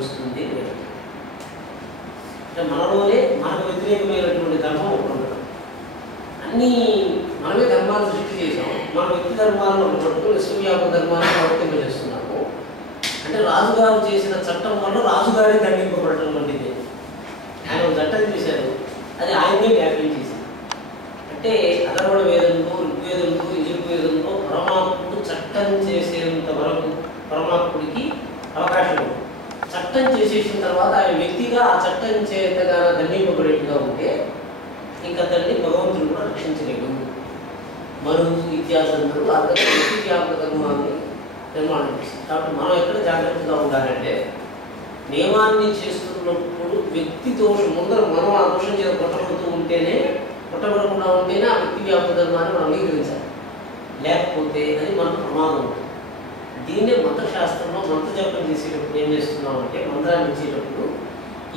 వస్తుంది. అంటే మనలోనే మనకు వ్యతిరేకమైనటువంటి ధర్మం ఒకటి ఉండదు. అన్నీ మనమే ధర్మాలను సృష్టి చేసాం. మన వ్యక్తి ధర్మాలను ఒకటి పట్టుకుని విశ్వవ్యాపక ధర్మాలను ప్రవర్తింపజేస్తున్నాము. అంటే రాజుగారు చేసిన చట్టం వల్ల రాజుగారే దండింపబడటం వంటిది. ఆయన చట్టం చేశారు, అది ఆయనే వ్యాఖ్యం చేశారు. అంటే అధర్వణ వేదంలో, ఋగ్వేదంలో, యజుర్వేదంలో పరమాత్ముడు చట్టం చేసేంత వరకు పరమాత్ముడికి అవకాశం ఉంది. చట్టం చేసేసిన తర్వాత ఆయన వ్యక్తిగా ఆ చట్టం చేతగా దండింపబడేట్టుగా ఉంటే ఇంకా తల్లి భగవంతుడు కూడా రక్షించలేడు. మరు ఇత్యాసందరూ అతని వ్యక్తి వ్యాపక ధర్మాన్ని నిర్మాణం చేస్తారు. కాబట్టి మనం ఎక్కడ జాగ్రత్తగా ఉండాలంటే నియమాన్ని చేస్తున్నప్పుడు వ్యక్తి దోషం ముందర మనం ఆ దోషం చేత కొట్టబడుతూ ఉంటేనే, కొట్టబడకుండా ఉంటేనే ఆ వ్యక్తి వ్యాపక ధర్మాన్ని మనం అంగీకరించాలి. లేకపోతే అది మనకు ప్రమాదం ఉంటుంది. దీన్నే మంత్రశాస్త్రంలో మంత్ర జపం చేసేటప్పుడు ఏం చేస్తున్నామంటే, మంత్రాన్ని ఇచ్చేటప్పుడు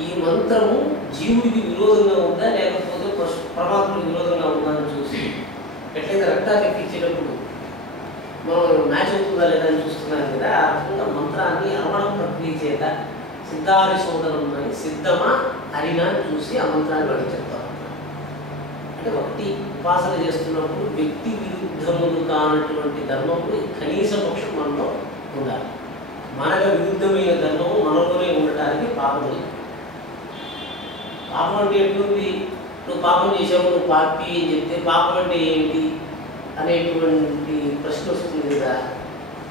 ఈ మంత్రము జీవుడికి విరోధంగా ఉందా లేకపోతే పరమాత్మకి విరోధంగా ఉందా అని చూసి, ఎట్లయితే రక్తాన్ని ఎక్కించేటప్పుడు మనం మ్యాచ్ అవుతుందా లేదా అని చూస్తున్నాం కదా, ఆ రకంగా మంత్రాన్ని అరవడం ప్రక్రియ చేత సిద్ధారి సోదరం అని సిద్ధమా అరినా అని చూసి ఆ మంత్రాన్ని వాడికి చెప్తాం. అంటే ఒకటి ఉపాసన చేస్తున్నప్పుడు వ్యక్తి విరుద్ధములు కానటువంటి ధర్మములు కనీస పక్షం మనలో ఉండాలి. మనకు విరుద్ధమైన ధర్మము మనలోనే ఉండటానికి పాపం. పాపం అంటే ఎట్లుంది? నువ్వు పాపం చేసావు, నువ్వు పాపి అని చెప్తే పాపం అంటే ఏంటి అనేటువంటి ప్రశ్న వస్తుంది కదా.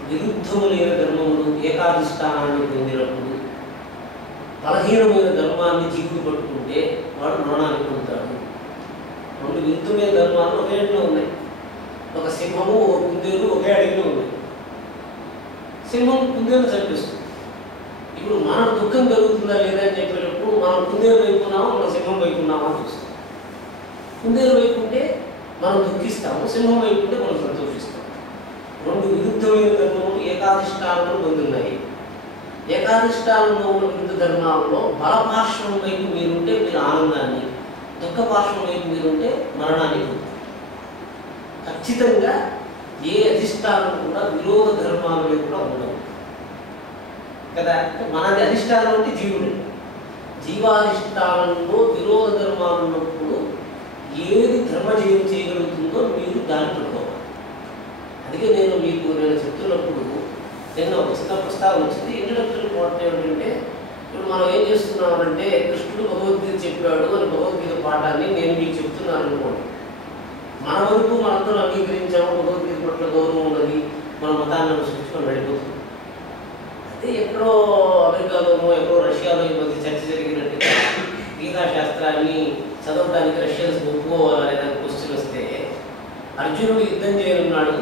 విరుద్ధములైన ధర్మములు ఏకాధిష్టానాన్ని పొందినప్పుడు బలహీనమైన ధర్మాన్ని జీవుడు పట్టుకుంటే వాడు మరణాన్ని పొందుతాడు. రెండు విరుద్ధమైన ధర్మాలు ఒకే ఇంట్లో ఉన్నాయి. ఒక సింహము, ఒక కుందేలు ఒకే అడవిలో ఉన్నాయి. సింహం కుందేలు చంపేస్తుంది. ఇప్పుడు మనకు దుఃఖం కలుగుతుందా లేదా అని చెప్పేటప్పుడు మనం కుందేలు వైపు ఉన్నామా, మనం సింహం వైపు ఉన్నామా అని చూస్తాం. కుందేలు వైపు ఉంటే మనం దుఃఖిస్తాము, సింహం వైపు ఉంటే మనం సంతోషిస్తాం. రెండు విరుద్ధమైన ధర్మములు ఏకాధిష్టాలను పొందున్నాయి. ఏకాధిష్టానంలో ఉన్న విరుద్ధ ధర్మాలలో బలపార్శ్వం వైపు మీరుంటే మీరు ఆనందాన్ని, దుఃఖ పార్శ్వం వైపు మీరుంటే మరణాన్ని పొందుతారు. ఖచ్చితంగా ఏ అధిష్టానం కూడా విరోధ ధర్మాలు కూడా ఉండవు కదా. మనది అధిష్టానం అంటే జీవుడు. జీవాధిష్టానంలో విరోధ ధర్మాలు ఉన్నప్పుడు ఏది ధర్మజయం చేయగలుగుతుందో మీరు దాన్ని పట్టుకోవాలి. అందుకే నేను చెప్తున్నప్పుడు నిన్న ఒక చిన్న ప్రస్తావన వచ్చింది. ఇంట్రడక్టరీ పాయింట్ ఏమిటంటే, ఇప్పుడు మనం ఏం చేస్తున్నామంటే కృష్ణుడు భగవద్గీత చెప్పాడు అని భగవద్గీత పాఠాన్ని నేను మీకు చెప్తున్నాను అనుకోండి. మన వరకు మనందరం అంగీకరించాము, భగవద్గీత పట్ల గౌరవం ఉన్నది, మన మతాన్ని అనుసరించుకొని వెళ్ళిపోతుంది. అయితే ఎక్కడో అమెరికాలోనో ఎక్కడో రష్యాలో ఈ మధ్య చర్చ జరిగినట్టుగా గీతా శాస్త్రాన్ని చదవడానికి రష్యన్స్ ఒప్పుకోవాలనే దానికి క్వశ్చన్ వస్తే, అర్జునుడు యుద్ధం చేయనున్నాడు,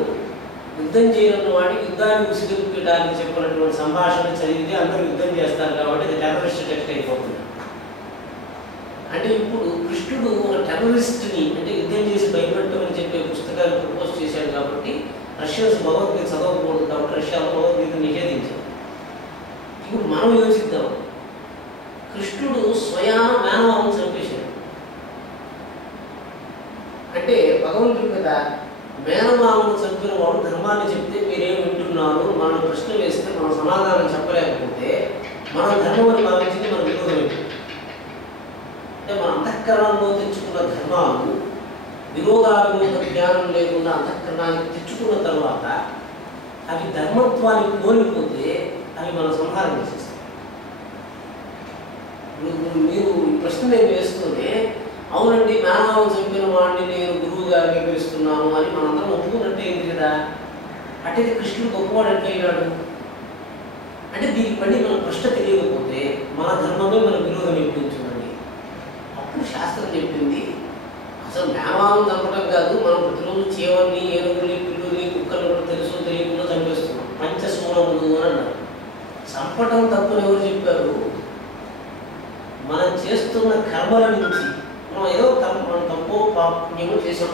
యుద్ధం చేయనున్న వాడికి యుద్ధాన్ని ఉసిగొల్పడానికి చెప్పినటువంటి సంభాషణ చదివితే అందరూ యుద్ధం చేస్తారు కాబట్టి అది టెర్రరిస్ట్ టెక్స్ట్ అయిపోతుంది. అంటే ఇప్పుడు కృష్ణుడు ఒక టెర్రరిస్ట్ని, అంటే యుద్ధం చేసి భయపెట్టమని చెప్పే పుస్తకాన్ని ప్రపోజ్ చేశాడు కాబట్టి రష్యన్స్ భగవద్గీత చదవకూడదు కాబట్టి రష్యాలో భగవద్గీత నిషేధించారు. ఇప్పుడు మనం యోచిద్దాం, కృష్ణుడు స్వయాన మేనమామను చంపేశాడు. అంటే భగవంతుడు కదా మేనమామను చంపిన వాడు ధర్మాన్ని చెప్తే మీరేం వింటున్నారు, మనం ప్రశ్న వేస్తే మనం సమాధానం చెప్పలేకపోతే మనం ధర్మం అని భావించింది మన విరోధమైంది. అంటే మన అంతఃకరణలో తెచ్చుకున్న ధర్మాలు విరోధాభిరోధ జ్ఞానం లేకుండా అంతఃకరణానికి తెచ్చుకున్న తర్వాత అవి ధర్మత్వాన్ని కోల్పోతే అవి మన సంహారం చేసేస్తాయి. మీరు ఈ ప్రశ్న నేను వేస్తూనే అవునండి మేనమామను చంపిన వాడిని నేను గురువుగా అంగీకరిస్తున్నాను అని మనందరం ఒప్పుకున్నట్టే అయింది కదా. అంటే కృష్ణుడు గొప్పవాడు ఎట్లయినాడు అంటే దీనికి మళ్ళీ మన ప్రశ్న తెలియకపోతే మన ధర్మమే మన విరోధం ఎప్పించుకోండి. అప్పుడు శాస్త్రం చెప్పింది అసలు మేనమామను చంపడం కాదు, మనం ప్రతిరోజు చేవల్ని, ఏనుగుని, పిల్లుని, కుక్కలను కూడా తెలుసు తెలియకుండా చంపేస్తున్నాం. పంచశూలములు అని అన్నారు. చంపటం తప్పుని ఎవరు చెప్పారు? మనం చేస్తున్న కర్మల నుంచి మనం ఏదో మనం తప్పో పాపుణ్యమో చేసాం.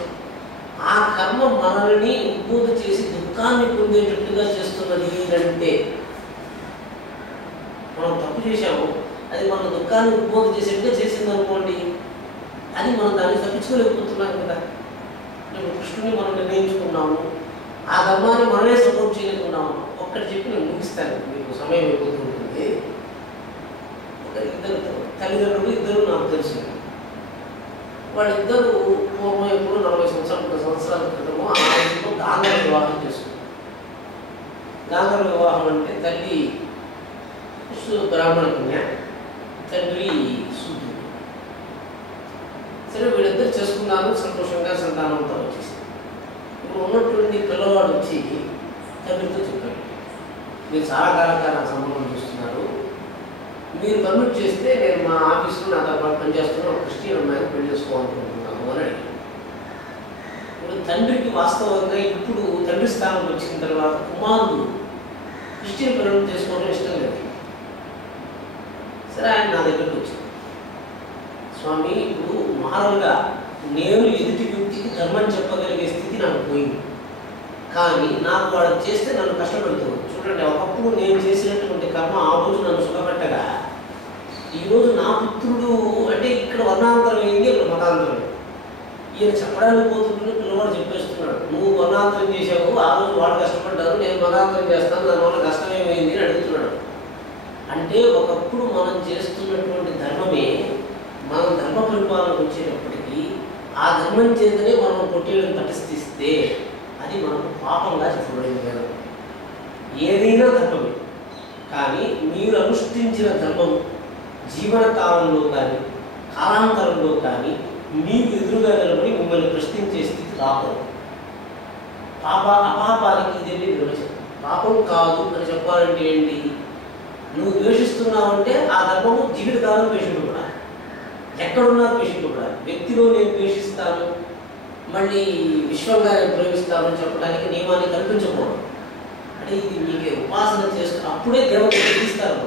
ఆ కర్మ మనల్ని ఉద్బోధ చేసి దుఃఖాన్ని పొందేటట్టుగా చేస్తున్నది అంటే మనం తప్పు చేసాము, అది మన దుఃఖాన్ని ఉద్బోధ చేసేట్టుగా చేసింది అనుకోండి, అది మనం దాన్ని తప్పించుకోలేకపోతున్నాం కదా. ఇప్పుడు కృష్ణుని మనం నిర్ణయించుకున్నాము, ఆ ధర్మాన్ని మనమే సపోర్ట్ చేయలేకున్నాము. ఒక్కటి చెప్పి నేను ముగిస్తాను, మీకు సమయం అయిపోతూ ఉంటుంది. తల్లిదండ్రులు ఇద్దరు నాకు తెలుసు. వాళ్ళిద్దరూ పూర్వం ఎప్పుడు 40 సంవత్సరాల క్రితము ఆ రోజుల్లో గాంధర్వ వివాహం చేసుకున్నారు. గాంధర్వ వివాహం అంటే తల్లి బ్రాహ్మణ కన్య, తండ్రి శూద్రుడు. సరే వీళ్ళిద్దరు చేసుకున్నారు, సంతోషంగా సంతానంతో వచ్చేసింది. ఇప్పుడు ఉన్నటువంటి పిల్లవాడు వచ్చి తండ్రితో చెప్పాడు, మీరు చాలా కాలంగా నా సంబంధం చూస్తున్నారు, మీరు పర్మిట్ చేస్తే నేను మా ఆఫీసులో నాతో పాటు పనిచేస్తున్న ఒక క్రిస్టియన్ అమ్మాయిని పెళ్లి చేసుకోవాలనుకుంటున్నాను అని అడిగాను. ఇప్పుడు తండ్రికి వాస్తవంగా ఇప్పుడు తండ్రి స్థానంలో వచ్చిన తర్వాత కుమారుడు క్రిస్టియన్ పిల్లలు చేసుకోవడం ఇష్టం లేదు. సరే ఆయన నా దగ్గరకు వచ్చాడు, స్వామి ఇప్పుడు మామూలుగా నేను ఎదుటి వ్యక్తికి ధర్మం చెప్పగలిగే స్థితి నాకు పోయింది, కానీ నాకు వాడు చేస్తే నన్ను కష్టపెడుతుంది. చూడండి, ఒకప్పుడు నేను చేసినటువంటి కర్మ ఆ రోజు నన్ను సుఖపెట్టగా ఈరోజు నా పుత్రుడు అంటే ఇక్కడ వర్ణాంతరం అయింది, ఇక్కడ మతాంతరం. ఈయన చెప్పడానికి పోతుంటే పిల్లవాడు చెప్పేస్తున్నాడు, నువ్వు వర్ణాంతరం చేసావు, ఆ రోజు వాడు కష్టపడ్డారు, నేను మతాంతరం చేస్తాను, దానివల్ల కష్టమేమైంది అని అడుగుతున్నాడు. అంటే ఒకప్పుడు మనం చేస్తున్నటువంటి ధర్మమే మనం ధర్మ పరిపాలనకు వచ్చేటప్పటికీ ఆ ధర్మం చేతనే మనం కొట్టేయడం ప్రతిష్ఠిస్తే అది మనకు పాపంగా చెప్పబడింది కదా. ఏదైనా ధర్మమే, కానీ మీరు అనుష్ఠించిన ధర్మం జీవన కాలంలో కానీ కాలాంతరంలో కానీ మీకు ఎదురుగా నిలబడి మిమ్మల్ని ప్రశ్నించే స్థితి రాకూడదు. అపాపానికి ఇదేంటి నిర్వచనం. పాపం కాదు అని చెప్పాలంటే ఏంటి, నువ్వు ద్వేషిస్తున్నావంటే ఆ ధర్మము జీవితకాలం ద్వేషింపబడాలి, ఎక్కడున్నా ద్వేషింపబడాలి. వ్యక్తిలో నేను ద్వేషిస్తాను, మళ్ళీ విశ్వంగా నేను ప్రేమిస్తాను అని చెప్పడానికి నియమాన్ని కల్పించకూడదు. అంటే ఇది మీకు ఉపాసన చేస్తూ అప్పుడే దేవత గ్రహిస్తారు.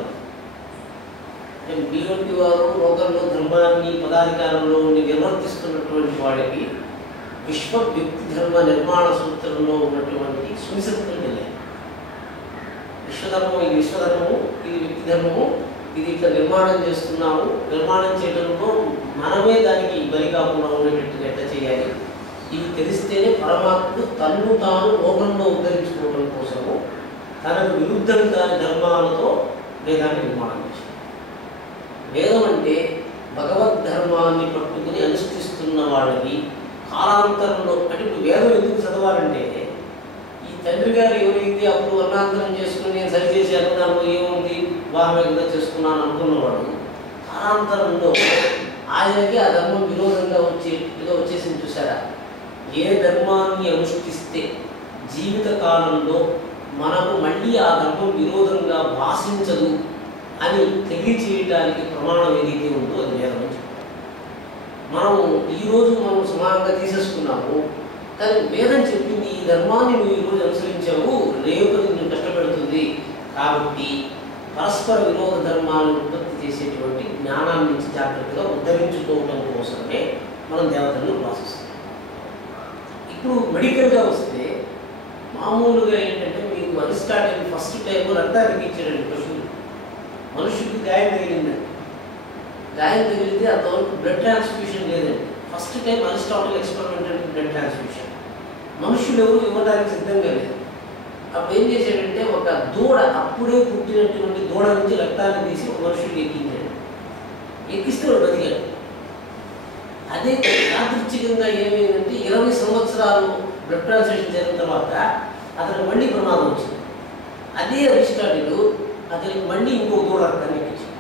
అంటే మీవంటి వారు లోకంలో ధర్మాన్ని పదాధికారంలో నిర్వర్తిస్తున్నటువంటి వాడికి విశ్వ వ్యక్తి ధర్మ నిర్మాణ సూత్రంలో ఉన్నటువంటి సునిశ్చితం వెళ్ళాయి. విశ్వధర్మం ఇది విశ్వధర్మము, ఇది వ్యక్తి ధర్మము, ఇది ఇట్లా నిర్మాణం చేస్తున్నాము, నిర్మాణం చేయడంలో మనమే దానికి బలి కాకుండా ఉండేటట్టుగా ఎట్లా చేయాలి, ఇవి తెలిస్తేనే పరమాత్ముడు తన్ను తాను లోకంలో ఉద్ధరించుకోవడం కోసము తనకు విరుద్ధం కాని ధర్మాలతో వేదాన్ని నిర్మాణం చేశాడు. వేదం అంటే భగవద్ధర్మాన్ని పట్టుకుని అనుష్ఠిస్తున్న వాళ్ళకి కాలాంతరంలో అంటే ఇప్పుడు వేదం ఎందుకు చదవాలంటే ఈ తండ్రి గారు ఎవరైతే అప్పుడు వర్ణాంతరం చేసుకుని నేను సరి చేశాను, దానిలో ఏముంది వివాహంగా చేసుకున్నాను అనుకున్నవాడు కాలాంతరంలో ఆయనకి ఆ ధర్మం విరోధంగా వచ్చేసింది. చూసారా, ఏ ధర్మాన్ని అనుష్ఠిస్తే జీవిత కాలంలో మనకు మళ్ళీ ఆ ధర్మం విరోధంగా భాషించదు అని తెలియచేయడానికి ప్రమాణం ఏదైతే ఉందో అది వేదం అని చెప్పాలి. మనం ఈరోజు మనం సమానంగా తీసేసుకున్నాము, కానీ వేదం చెప్పింది ఈ ధర్మాన్ని నువ్వు ఈరోజు అనుసరించావు, రేపు నిన్ను కష్టపెడుతుంది. కాబట్టి పరస్పర విరోధ ధర్మాలను ఉత్పత్తి చేసేటువంటి జ్ఞానాన్ని నుంచి జాగ్రత్తగా ఉద్ధరించుకోవడం కోసమే మనం దేవతలను ఉపాసిస్తాం. ఇప్పుడు మెడికల్గా వస్తే మామూలుగా ఏంటంటే మీకు అరిస్టాటిల్ ఫస్ట్ టైం రక్తానికి ఇచ్చాడండి పశువులు. మనుషులకు గాయం తగిలిందండి, గాయం తగిలితే అంతవరకు బ్లడ్ ట్రాన్స్ఫ్యూషన్ లేదండి. First time Aristotle experimental blood transfusion. మనుషులు ఎవరు ఇవ్వడానికి సిద్ధంగా లేదు. అప్పుడు ఏం చేశాడంటే ఒక దూడ, అప్పుడే పుట్టినటువంటి దూడ నుంచి రక్తాన్ని తీసి ఒక మనుషుడికి ఎక్కించాడు. ఎక్కిస్తే వాడు బతికాడు. అదే యాదృచ్ఛికంగా ఏమైందంటే 20 సంవత్సరాలు బ్లడ్ ట్రాన్స్ఫ్యూషన్ జరిగిన తర్వాత అతనికి మళ్ళీ ప్రమాదం వచ్చింది. అదే అరిస్టాటిల్ అతనికి మళ్ళీ ఇంకో దూడ రక్తాన్ని ఎక్కించాడు.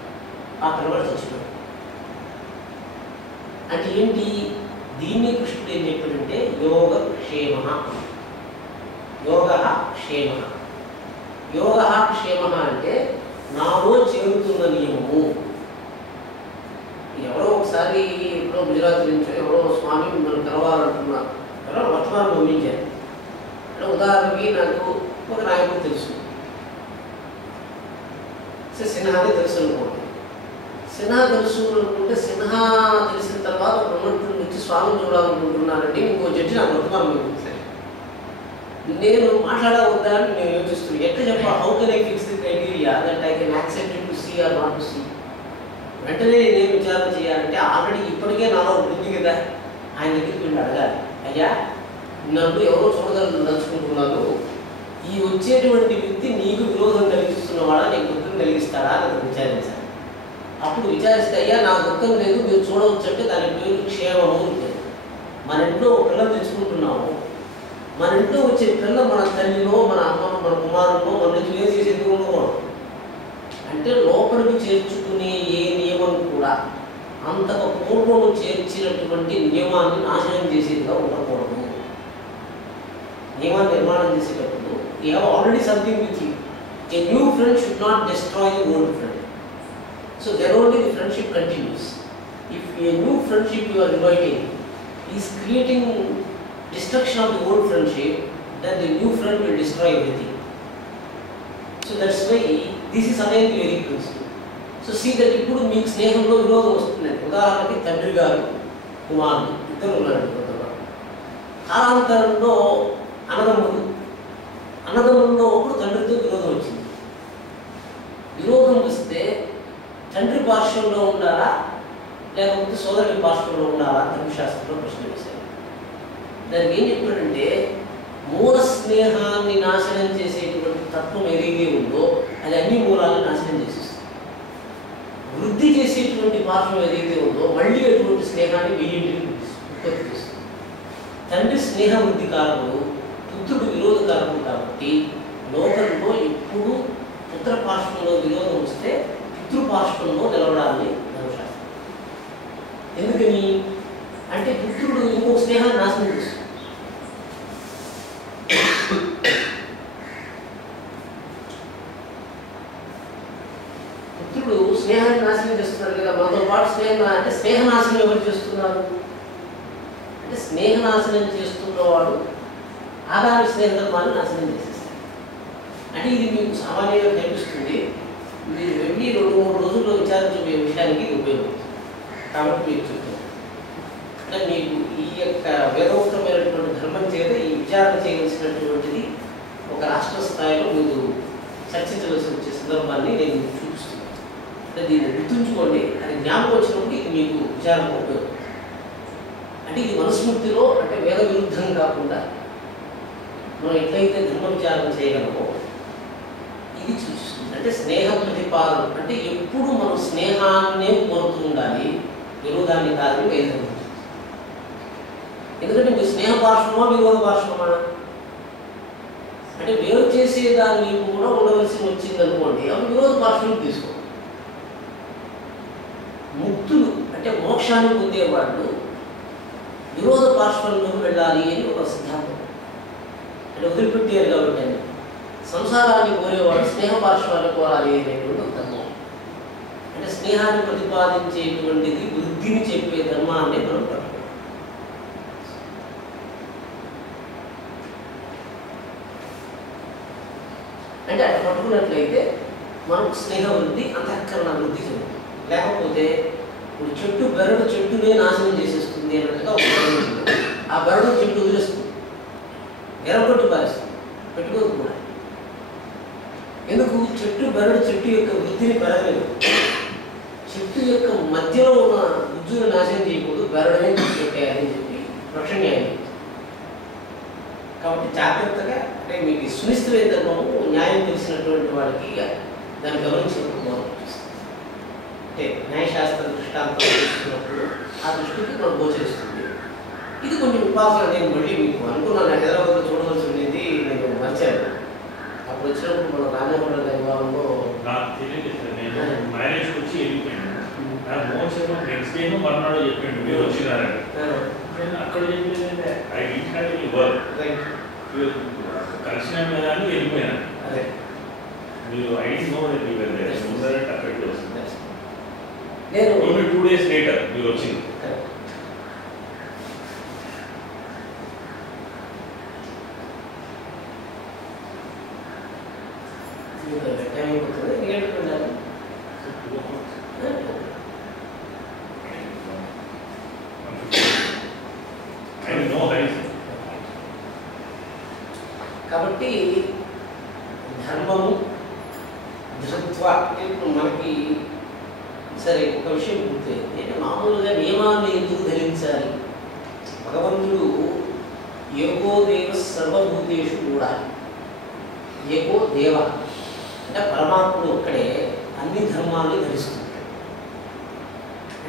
ఆ పిల్లవాడు చచ్చిపోయాడు. అంటే ఏంటి, దీన్ని కృష్ణుడు ఏం చెప్పాడంటే యోగ క్షేమ, యోగ క్షేమ. యోగ క్షేమ అంటే నాలో చేరుతున్న నియమము. ఎవరో ఒకసారి ఎప్పుడో గుజరాత్ నుంచి ఎవరో స్వామి మిమ్మల్ని కలవాలంటున్నారు, ఎవరో వర్తమానం పంపించారు. అంటే ఉదాహరణకి నాకు ఒక నాయకుడు తెలుసు, సిన్హానే తెలుసు అనుకోండి. సిన్హా తెలుసు అనుకుంటే సిన్హా తెలిసిన తర్వాత ఉన్నట్టు నుంచి స్వామిని చూడాలనుకుంటున్నానండి, ఇంకో జడ్జి నాకు వర్తమానం పంపించారు. నేను మాట్లాడవద్దా అని నేను యోచిస్తున్నాను. ఎట్లా చెప్పాలి, how can I fix the criteria that I can accept to see or not to see. వెంటనే నేనేం విచారణ చేయాలంటే ఆల్రెడీ ఇప్పటికే నాలో ఉంది కదా, ఆయన దగ్గరికి వెళ్ళి అడగాలి, అయ్యా నన్ను ఎవరో చూడదలుచుకుంటున్నాను, ఈ వచ్చేటువంటి వ్యక్తి నీకు విరోధం కలిగిస్తున్నవాడా, నీకు దుఃఖం కలిగిస్తాడా అని విచారించాలి. అప్పుడు విచారిస్తే అయ్యా నాకు దుఃఖం లేదు మీరు చూడవచ్చు అంటే దాని పేరు క్షేమము ఉంటుంది. మన ఇంట్లో ఒక పిల్లలు తెచ్చుకుంటున్నాము, మన ఇంట్లో వచ్చే పిల్ల మన తల్లిలో మన అమ్మను మన కుమారులో మన నుంచి వేరు చేసి ఎందుకు ఉండకూడదు అంటే లోపలికి చేర్చుకునే ఏ నియమం కూడా అంతకు పూర్వము చేర్చినటువంటి నియమాన్ని నాశనం చేసేదిగా ఉండకూడదు. నియమాన్ని నిర్మాణం చేసేటప్పుడు you have already something with you. A new friend should not destroy the old friend. So then only the friendship continues. If a new friendship you are inviting is creating destruction of the old friendship, then the new friend will destroy everything. So that's why this is again the very principle. So see that ఇప్పుడు మీకు స్నేహంలో విరోధం వస్తుంది. ఉదాహరణకి తండ్రి గారు కుమారుడు ఇద్దరు ఉన్నారు. కాలాంతరంలో అన్నదమ్ముల్లో ఒకడు తండ్రితో విరోధం వచ్చింది. విరోధం వస్తే తండ్రి పార్శ్వంలో ఉండాలా లేకపోతే సోదరుడి పార్శ్వంలో ఉండాలా ధర్మశాస్త్రంలో ప్రశ్న వేశారు. దానికి ఏం చెప్పాడంటే మూల స్నేహాన్ని నాశనం చేసేటువంటి తత్వం ఏదైతే ఉందో అది అన్ని మూలాలను నాశనం చేసేస్తుంది. వృద్ధి చేసేటువంటి పార్శ్వం ఏదైతే ఉందో మళ్ళీ అటువంటి స్నేహాన్ని వెయ్యింటిని ఉత్పత్తి చేస్తుంది. తండ్రి స్నేహ వృద్ధి కారకుడు, పుత్రుడు విరోధ కారకుడు కాబట్టి లోకంలో ఎప్పుడు పుత్ర పార్శ్వంలో విరోధం వస్తే పితృపార్శ్వంలో నిలబడాలని ధర్మశాస్త్రం. ఎందుకని అంటే పుత్రుడు ఇంకొక స్నేహాన్ని నాశనం చేస్తుంది. పుత్రుడు స్నేహాన్ని నాశనం చేస్తున్నారు కదా, మనతో పాటు స్నేహం అంటే స్నేహనాశనం ఎవరు చేస్తున్నారు అంటే స్నేహనాశనం చేస్తున్నవాడు ఆగామి స్నేహధర్మాన్ని నాశనం చేసేస్తారు. అంటే ఇది మీకు సామాన్యంగా కనిపిస్తుంది. మీరు వెళ్ళి 2-3 రోజుల్లో విచారించే విషయానికి ఇది ఉపయోగపడుతుంది. కాబట్టి మీకు చెప్తాను అంటే మీకు ఈ యొక్క వేదోక్తమైనటువంటి ధర్మం చేత ఈ విచారణ చేయవలసినటువంటిది ఒక రాష్ట్ర స్థాయిలో మీరు చర్చించవలసి వచ్చే సందర్భాన్ని నేను చూపిస్తున్నాను. అంటే దీన్ని గుర్తుంచుకోండి, అది జ్ఞాపకం వచ్చినప్పుడు ఇది మీకు విచారణ ఉపయోగపడుతుంది. అంటే ఇది మనుస్మృతిలో అంటే వేద విరుద్ధం కాకుండా మనం ఎట్లయితే ధర్మ విచారణ చేయగలమో ఇది సూచిస్తుంది. అంటే స్నేహ ప్రతిపాదన అంటే ఎప్పుడు మనం స్నేహాన్నే కోరుతూ ఉండాలి, విరోధాన్ని కాదని వేదం. ఎందుకంటే మీరు స్నేహ పార్శ్వమా విరోధ పార్శ్వమా అంటే వేరు చేసేదాన్ని కూడా ఉండవలసి వచ్చింది అనుకోండి, అప్పుడు విరోధ పార్శ్వం తీసుకోండి. ముక్తులు అంటే మోక్షాన్ని పొందేవాళ్ళు విరోధ పార్శ్వంలోకి వెళ్ళాలి అని ఒక సిద్ధాంతం. అంటే వదిలిపెట్టారు కాబట్టి సంసారాన్ని కోరేవాడు స్నేహ పార్శ్వాన్ని కోరాలి అనేటువంటి ఒక ధర్మం. అంటే స్నేహాన్ని ప్రతిపాదించేటువంటిది వృద్ధిని చెప్పే ధర్మాన్ని మనం పట్టుకోవాలి. అంటే అట్లా పట్టుకున్నట్లయితే మనకు స్నేహ వృద్ధి అంతఃకరణ వృద్ధి చెందుతుంది. లేకపోతే ఇప్పుడు చెట్టు బెరడు చెట్టునే నాశనం చేసేస్తుంది అన్నట్టుగా ఒక ఆ బెరడు చెట్టు వదిలేస్తుంది, ఎరగొట్టి పారేస్తుంది, పెట్టుకోదు కూడా. ఎందుకు? చెట్టు బెరడు చెట్టు యొక్క వృద్ధిని పెరగలేదు. చెట్టు యొక్క మధ్యలో ఉన్న గుజ్జును నాశనం చేయకూడదు, బెరడనే పెట్టేయాలని చెప్పి రక్షణ న్యాయం. కాబట్టి జాగ్రత్తగా అంటే మీకు సునిశ్చితమైన ధర్మము న్యాయం తెలిసినటువంటి వాడికి దాన్ని గమనించినప్పుడు గౌరవిస్తుంది. అంటే న్యాయశాస్త్ర దృష్టాంతం చూస్తున్నప్పుడు ఆ దృష్టికి మనం గోచరిస్తుంది. ఇది కొంచెం ఉపాసన. నేను మళ్ళీ మీకు అనుకున్నాను, హైదరాబాద్లో చూడవలసి ఉండేది, నేను మర్చాను. అప్పుడు వచ్చినప్పుడు మన రాజమోహన్ గారి విభాగంలో మ్యారేజ్ వచ్చి వెళ్ళిపోయాను. నెక్స్ట్ డే మర్నాడు చెప్పాడు మీరు వచ్చినారని. నేను అక్కడ చెప్పేది I didn't have any work, కలిసిన మీద అని వెళ్ళిపోయాను. అదే మీరు I didn't know that you were there. ముందరంటే అక్కడికి వస్తుంది. నేను 2 days later మీరు వచ్చింది. కాబట్టి ధర్మము ధృత్వ ఇప్పుడు మనకి సరే ఒక విషయం గుర్తయింది. అంటే మామూలుగా నియమాన్ని ఎందుకు ధరించాలి? భగవంతుడు ఏకో దేవ సర్వభూతేషు కూడా, ఏకో దేవ అంటే పరమాత్ముడు ఒక్కడే అన్ని ధర్మాన్ని ధరిస్తున్నాడు.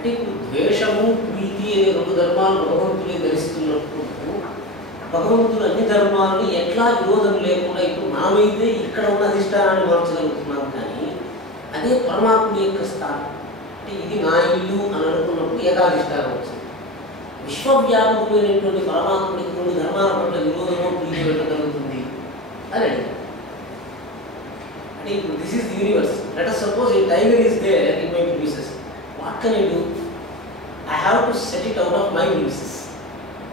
అంటే ఇప్పుడు ద్వేషము ప్రీతి అనే రెండు ధర్మాలు భగవంతుడే ధరిస్తున్నప్పుడు భగవంతుడు అన్ని ధర్మాలని ఎట్లా విరోధం లేకుండా ఇప్పుడు మనమైతే ఇక్కడ ఉన్న అధిష్టానాన్ని మార్చగలుగుతున్నాం, కానీ అదే పరమాత్మ యొక్క స్థానం. అంటే ఇది నా ఇల్లు అని అనుకున్నప్పుడు ఏకాధిష్టానం వచ్చింది. విశ్వవ్యాపకమైనటువంటి పరమాత్ముడికి రెండు ధర్మాల పట్ల విరోధమో ప్రీతి పెట్టగలుగుతుంది అని అడిగారు. అంటే ఇప్పుడు this is the universe. Let us suppose a tiger is there in my premises. What can I do? I have to set it out of my premises.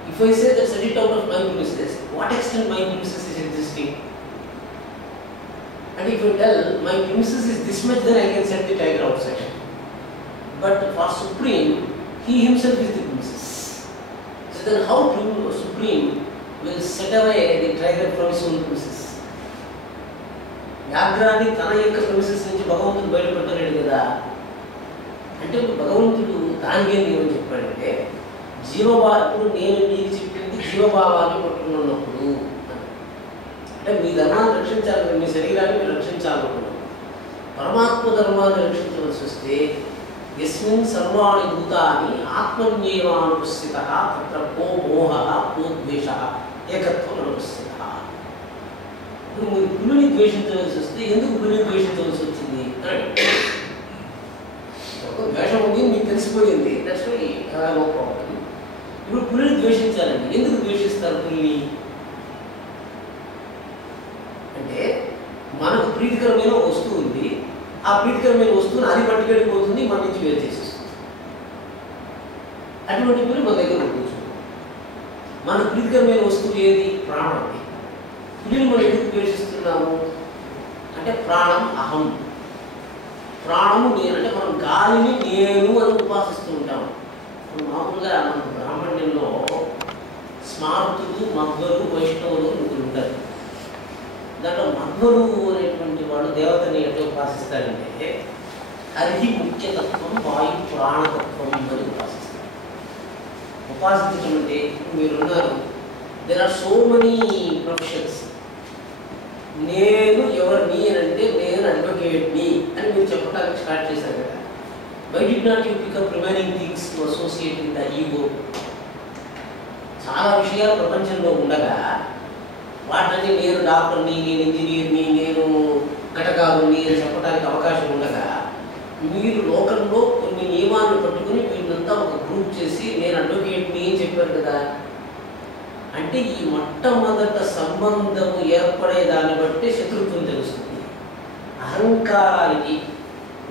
If I say that set it out of my premises, what extent my premises is existing? And if you tell my premises is this much, then I can set the tiger outside. But for Supreme, he himself is the premises. So then how Supreme will set away the tiger from his own premises? వ్యాఘ్రాన్ని తన యొక్క premises నుంచి భగవంతుడు బయటపెట్టలేడు కదా. అంటే భగవంతుడు దానికి ఏమని చెప్పాడంటే జీవభావం, నేను మీకు చెప్పింది జీవభావాన్ని పట్టుకున్నప్పుడు, అంటే మీ ధర్మాన్ని రక్షించాలి, మీ శరీరాన్ని మీరు రక్షించాలనుకున్నాం. పరమాత్మ ధర్మాన్ని రక్షించవలసి వస్తే యస్మిన్ సర్వాణి భూతాని ఆత్మన్యేవానుపస్థిత తత్ర కో మోహ కో ద్వేష ఏకత్వం అనుపస్థిత. ఇప్పుడు మీరు పులిని ద్వేషించవలసి వస్తే ఎందుకు పులిని ద్వేషించవలసి వచ్చింది అని ఒక ద్వేషం ఉంది మీకు తెలిసిపోయింది, దట్స్ వై నో ప్రాబ్లం. ఇప్పుడు పులిని ద్వేషించాలండి, ఎందుకు ద్వేషిస్తారు పులిని అంటే మనకు ప్రీతికరమైన వస్తువు ఉంది, ఆ ప్రీతికరమైన వస్తువుని అది పట్టుకెళ్ళిపోతుంది, మన నుంచి వేరు చేసేస్తుంది. అటువంటి పులి మన దగ్గర కూర్చుంది. మనకు ప్రీతికరమైన వస్తువు ఏది? ప్రాణం. పులిని మనం ఎందుకు ద్వేషిస్తున్నాము అంటే ప్రాణం అహం, ప్రాణము నేను. అంటే మనం గాలిని నేను అని ఉపాసిస్తూ ఉంటాము. ఇప్పుడు మామూలుగా మన బ్రాహ్మణ్యంలో స్మార్తులు, మధ్వలు, వైష్ణవులు ముగ్గురు ఉంటారు. దాంట్లో మధ్వలు అనేటువంటి వాళ్ళు దేవతని ఎట్లా ఉపాసిస్తారంటే హరి ముఖ్యతత్వం, వాయు ప్రాణతత్వం అని ఉపాసిస్తారు. ఉపాసించడం అంటే మీరున్నారు, there are so many professions. నేను ఎవరిని అని అంటే నేను అడ్వకేట్ని అని మీరు చెప్పడానికి స్టార్ట్ చేశారు కదా. Why did not you pick up remaining things to associate with the ego? చాలా విషయాలు ప్రపంచంలో ఉండగా వాటిని నేను డాక్టర్ని, నేను ఇంజనీర్ని, నేను ఘటకారుని అని చెప్పడానికి అవకాశం ఉండగా మీరు లోకంలో కొన్ని నియమాలను పట్టుకుని వీళ్ళంతా ఒక గ్రూప్ చేసి నేను అడ్వకేట్ని అని చెప్పారు కదా. అంటే ఈ మొట్టమొదట సంబంధము ఏర్పడే దాన్ని బట్టి శత్రుత్వం తెలుస్తుంది. అహంకారానికి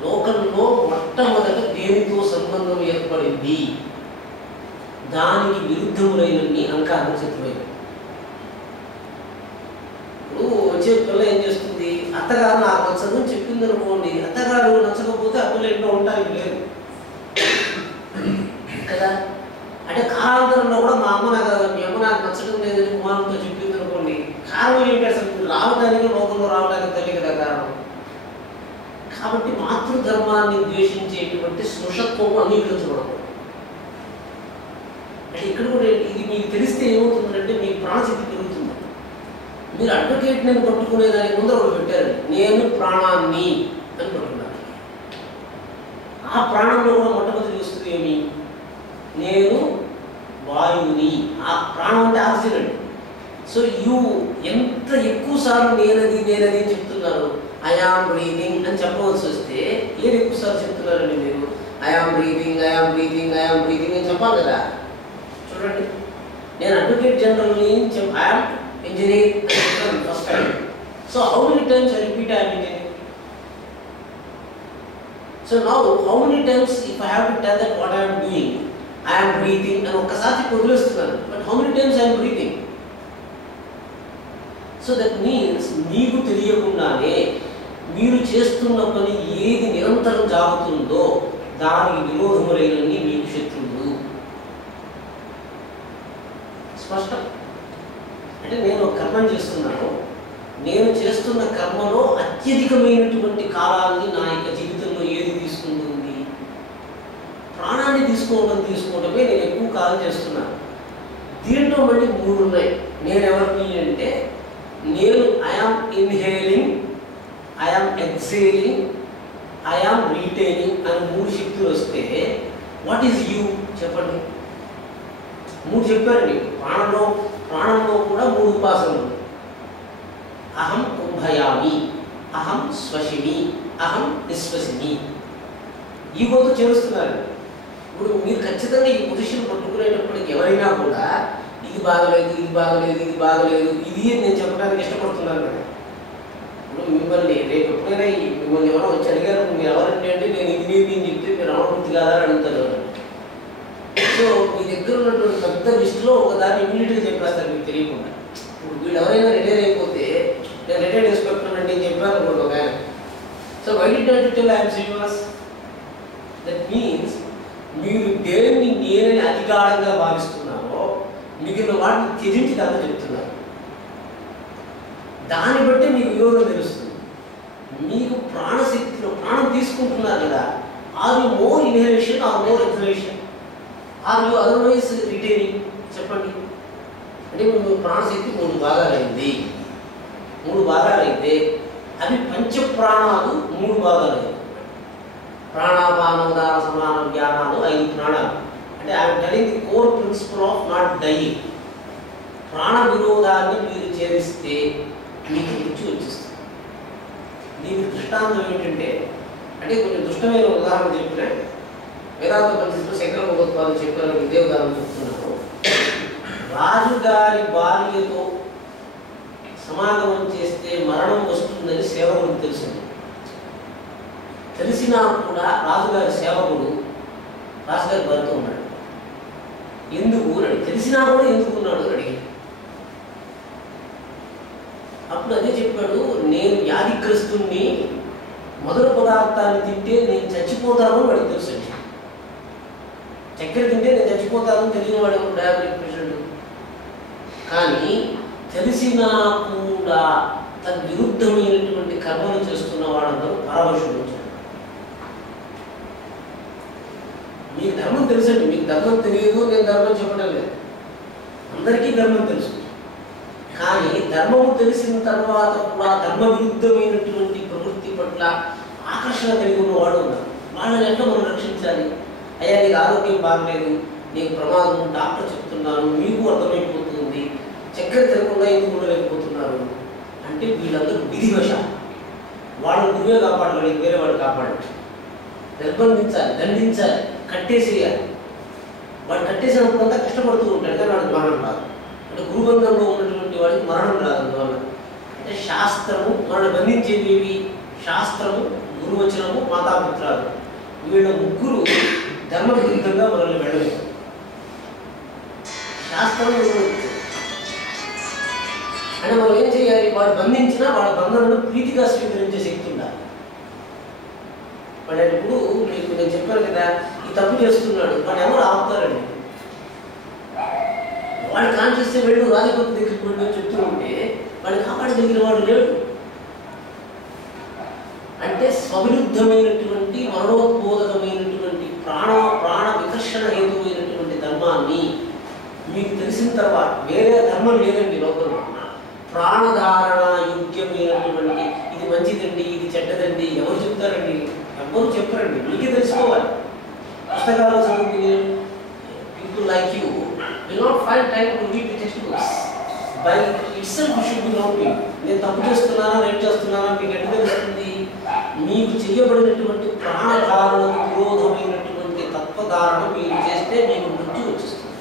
లోకంలో మొట్టమొదట దేనితో సంబంధం ఏర్పడింది, దానికి విరుద్ధములైనన్ని అహంకారం శత్రువైంది. ఇప్పుడు వచ్చే పిల్ల ఏం చేస్తుంది, అత్తగారు నాకు నచ్చదు చెప్పింది అనుకోండి, అత్తగారు నచ్చకపోతే అప్పులు ఎన్నో ఉంటాయి లేదు కదా. అంటే కాలాంతరంలో కూడా మా అమ్మ నాకు నచ్చడం లేదని కుమారుతో చెప్పింది అనుకోండి, కారణం ఏంటి? అసలు రావడానికి లోకంలో రావడానికి తల్లి కదా కారణం. కాబట్టి మాతృధర్మాన్ని ద్వేషించేటువంటి స్పృషత్వము అంగీకరించబడదు. అంటే ఇక్కడ కూడా ఇది మీకు తెలిస్తే ఏమవుతుందంటే మీ ప్రాణశక్తి పెరుగుతుంది. మీరు అడ్వకేట్ నేను పట్టుకునే దానికి ముందర ఒకటి పెట్టారు, నేను ప్రాణాన్ని అని పట్టుకున్నాను. ఆ ప్రాణంలో కూడా మొట్టమొదటి వస్తుంది ఏమి? నేను వాయువుని. ఆ ప్రాణం అంటే ఆక్సిజన్. సో ఎంత ఎక్కువ సార్లు నేనది చెప్తున్నారు, ఐఆమ్ బ్రీతింగ్ అని చెప్పవలసి వస్తే ఏది ఎక్కువ సార్లు చెప్తున్నారండి మీరు? ఐఆమ్ బ్రీతింగ్ అని చెప్పాలి కదా. చూడండి, నేను అడ్వకేట్ జనరల్ని I am engineer first time. So how many times I repeat I am engineer? So now how many times if I have to tell that what I'm doing, I'm breathing అని ఒక్కసారి వదిలేస్తున్నాను. But how many times I'm breathing? So that means మీకు తెలియకుండానే మీరు చేస్తున్న పని ఏది నిరంతరం జాగుతుందో దానికి విరోధములైనన్ని మీకు శత్రువులు. స్పష్టం. అంటే నేను కర్మం చేస్తున్నాను, నేను చేస్తున్న కర్మలో అత్యధికమైనటువంటి కాలాన్ని నా యొక్క జీవితంలో ఏది తీసుకుంటుంది? ప్రాణాన్ని తీసుకోవడమే నేను ఎక్కువ కాలం చేస్తున్నాను. దీంట్లో మళ్ళీ 3 ఉన్నాయి. నేను ఎవరిని అంటే నేను I am inhaling, I am exhaling, I am retaining అని 3 శక్తులు వస్తే వాట్ ఈజ్ యూ చెప్పండి. 3 చెప్పారండి. ప్రాణంలో కూడా 3 ఉపాసనలు. అహం కుంభయామి, అహం శ్వసిమి, అహం నిశ్వసిమి. ఈగోతో చేరుస్తున్నారు. ఇప్పుడు మీరు ఖచ్చితంగా ఈ పొజిషన్ పట్టుకునేటప్పటికి ఎవరైనా కూడా ఇది బాగలేదు, ఇది బాగలేదు, ఇది బాగలేదు, ఇది నేను చెప్పడానికి ఇష్టపడుతున్నాను కదా. ఇప్పుడు మిమ్మల్ని రేపు ఎప్పుడైనా మిమ్మల్ని ఎవరో వచ్చి అడిగారు మీరు ఎవరంటే అంటే నేను ఇది అని చెప్తే మీరు అవనృతి కాదా అని అడుగుతారు. సో మీ దగ్గర ఉన్నటువంటి పెద్ద లిస్టులో ఒకదాన్ని ఇమ్మీడియట్గా చెప్పేస్తారు మీకు తెలియకుండా. ఇప్పుడు వీళ్ళు ఎవరైనా రిటైర్ అయిపోతే నేను రిటైర్డ్ ఇన్స్పెక్టర్ అంటే నేను చెప్పాను అనుకోండి ఒక ఆయన. So why did not tell I'm Srinivas? That means మీరు దేన్ని నేనని అధికారంగా భావిస్తున్నారో మిగిలిన వాటిని త్యజించి దాన్ని చెప్తున్నారు. దాన్ని బట్టి మీకు విరోధం తెలుస్తుంది. మీకు ప్రాణశక్తిలో ప్రాణం తీసుకుంటున్నారు కదా, are you more inhalation or more exhalation or you otherwise retaining? చెప్పండి. అంటే ఇప్పుడు ప్రాణశక్తి 3 భాగాలైంది. 3 భాగాలైతే అవి పంచప్రాణాలు 3 భాగాలైంది. ప్రాణాపాన ఉదార సమాన జ్ఞానాలు 5 ప్రాణాలు. అంటే I'm telling the core principle of not dying. ప్రాణ విరోధాన్ని మీరు చేరిస్తే మీకు మృత్యు వచ్చేస్తుంది. దీనికి దృష్టాంతం ఏంటంటే, అంటే కొంచెం దుష్టమైన ఉదాహరణ చెప్పిన వేదాంత పరిస్థితుల్లో శంకర భగవత్పాదులు చెప్పారు. ఇదే ఉదాహరణ చెప్తున్నాను. రాజుగారి భార్యతో సమాగమం చేస్తే మరణం వస్తుందని సేవకుడికి తెలిసింది. తెలిసినా కూడా రాజుగారి సేవకుడు రాజుగారి భార్యతో ఉన్నాడు. ఎందుకు అని తెలిసినా కూడా ఎందుకు ఉన్నాడు అని అడిగాడు. అప్పుడు అదే చెప్పాడు, నేను వ్యాధిగ్రస్తుని, మధుర పదార్థాన్ని తింటే నేను చచ్చిపోతాను వాడికి తెలుసు. చక్కెర తింటే నేను చచ్చిపోతాను తెలియని వాడు డయాబెటిక్ పేషెంట్. కానీ తెలిసినా కూడా తన విరుద్ధమైనటువంటి కర్మలు చేస్తున్న వాళ్ళందరూ పరవశుడు. మీకు ధర్మం తెలుసండి. మీకు ధర్మం తెలియదు, నేను ధర్మం చెప్పడం లేదు. అందరికీ ధర్మం తెలుసు. కానీ ధర్మము తెలిసిన తర్వాత కూడా ధర్మ విరుద్ధమైనటువంటి ప్రవృత్తి పట్ల ఆకర్షణ కలిగి ఉన్నవాడు ఉన్నారు. వాళ్ళని ఎట్లా మనం రక్షించాలి? అయ్యా నీకు ఆరోగ్యం బాగలేదు, నీకు ప్రమాదం, డాక్టర్ చెప్తున్నాను, మీకు అర్థమైపోతుంది, చక్కెర తినకుండా ఎందుకు ఉండలేకపోతున్నారు అంటే వీళ్ళందరూ విధివశ. వాళ్ళని నువ్వే కాపాడలేదు, వేరే వాళ్ళు కాపాడండి. నిర్బంధించాలి, దండించాలి, కట్టేసేయాలి. వాడు కట్టేసినప్పుడు అంతా కష్టపడుతూ ఉంటాడు కానీ వాడికి మరణం రాదు. అంటే గురుబంధంలో ఉన్నటువంటి వాడికి మరణం రాదు. అందువల్ల అంటే శాస్త్రము మనల్ని బంధించేవి శాస్త్రము, గురువచనము, మాతాపిత్రాలు. వీళ్ళ ముగ్గురు ధర్మ విరుద్ధంగా మనల్ని వెళ్ళలేదు. శాస్త్రం అంటే మనం ఏం చేయాలి? వాడు బంధించినా వాళ్ళ బంధనను ప్రీతిగా స్వీకరించే శక్తి ఉండాలి. వాడు ఇప్పుడు మీకు నేను చెప్పాను కదా, ఈ తప్పు చేస్తున్నాడు, వాడు ఎవరు ఆపుతారండి? వాడు కాన్షియస్ వెళ్ళు రాజపతి దగ్గరికి వెళ్ళు చెప్తూ ఉంటే వాడిని కాపాడగలిగిన వాడు లేడు. అంటే స్వవిరుద్ధమైనటువంటి మరణోద్బోధకమైనటువంటి ప్రాణ వికర్షణ హేతువైనటువంటి ధర్మాన్ని మీకు తెలిసిన తర్వాత వేరే ధర్మం లేదండి లోకంలో. ప్రాణధారణ యోగ్యమైనటువంటి ఇది మంచిదండి, ఇది చెడ్డదండి ఎవరు చెప్తారండి? ఎవరు చెప్పరండి, మీకే తెలుసుకోవాలి. పుస్తకాలు చదువుకుని people like you will not find time to read the textbooks. By itself you should be knowing. నేను తప్పు చేస్తున్నానా రైట్ చేస్తున్నానా మీకు ఎట్లా తెలుస్తుంది? మీకు చేయబడినటువంటి ప్రాణధారణకు విరోధమైనటువంటి తత్వధారణ మీరు చేస్తే మీకు మృత్యు వచ్చేస్తుంది.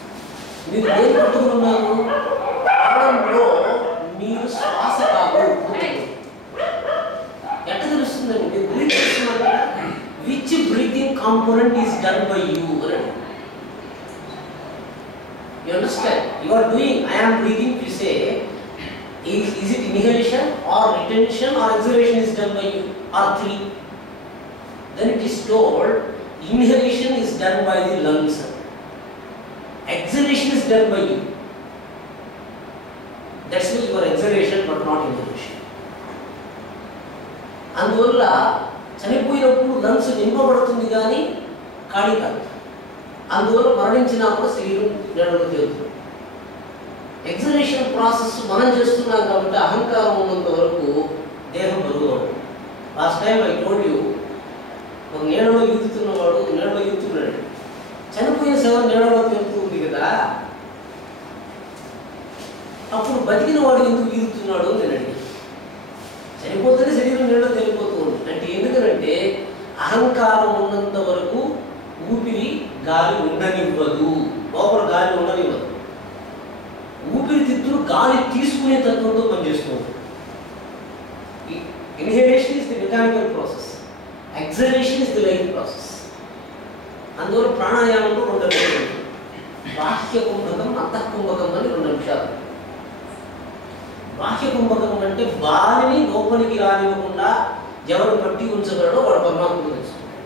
మీరు ఏం పట్టుకున్నారు? ప్రాణంలో మీరు శ్వాస కాదు. ఎట్లా తెలుస్తుందండి? మీరు బ్రీత్ చేస్తున్నారు కదా, which breathing component is done by you అని. You understand? You are doing, I am breathing, you say, is it inhalation or retention or exhalation is done by you, or 3? Then it is told, inhalation is done by the lungs, exhalation is done by you. That's why your exhalation but not inhalation. అందువల్ల చనిపోయినప్పుడు lungs నింపబడుతుంది కానీ ఖాళీ కాదు. అందువల్ల మరణించినా కూడా శరీరం నీడలో తేలుతుంది. ఎగ్జలేషన్ ప్రాసెస్ మనం చేస్తున్నాం కాబట్టి అహంకారం ఉన్నంత వరకు దేహం బరువుగా ఉంటుంది. Last time I told you, ఒక నీడలో ఈదుతున్నవాడు నీడలో ఈదుతున్నాడు, శవం నీడలో తేలుతూ ఉంది కదా, అప్పుడు బతికిన వాడు ఎందుకు ఈదుతున్నాడు అని నేను అడిగాను. చనిపోతేనే శరీరం నీడలో తేలిపోతూ ఉంది అంటే ఎందుకనంటే అహంకారం ఉన్నంత వరకు ఊపిరి గాలి ఉండనివ్వదు, లోపల గాలి ఉండనివ్వదు. ఊపిరితిత్తులు గాలి తీసుకునే తత్వంతో పనిచేస్తుంది. Inhalation is the mechanical process, exhalation is the life process. అందువల్ల ప్రాణాయామంలో 2 అంశాలు, బాహ్య కుంభకం అంతః కుంభకం అని 2 అంశాలు. బాహ్య కుంభకం అంటే గాలిని లోపలికి రానివ్వకుండా ఎవరు పట్టి ఉంచగలడో వాడు పరమాత్మను తెలుసుకుంటాడు.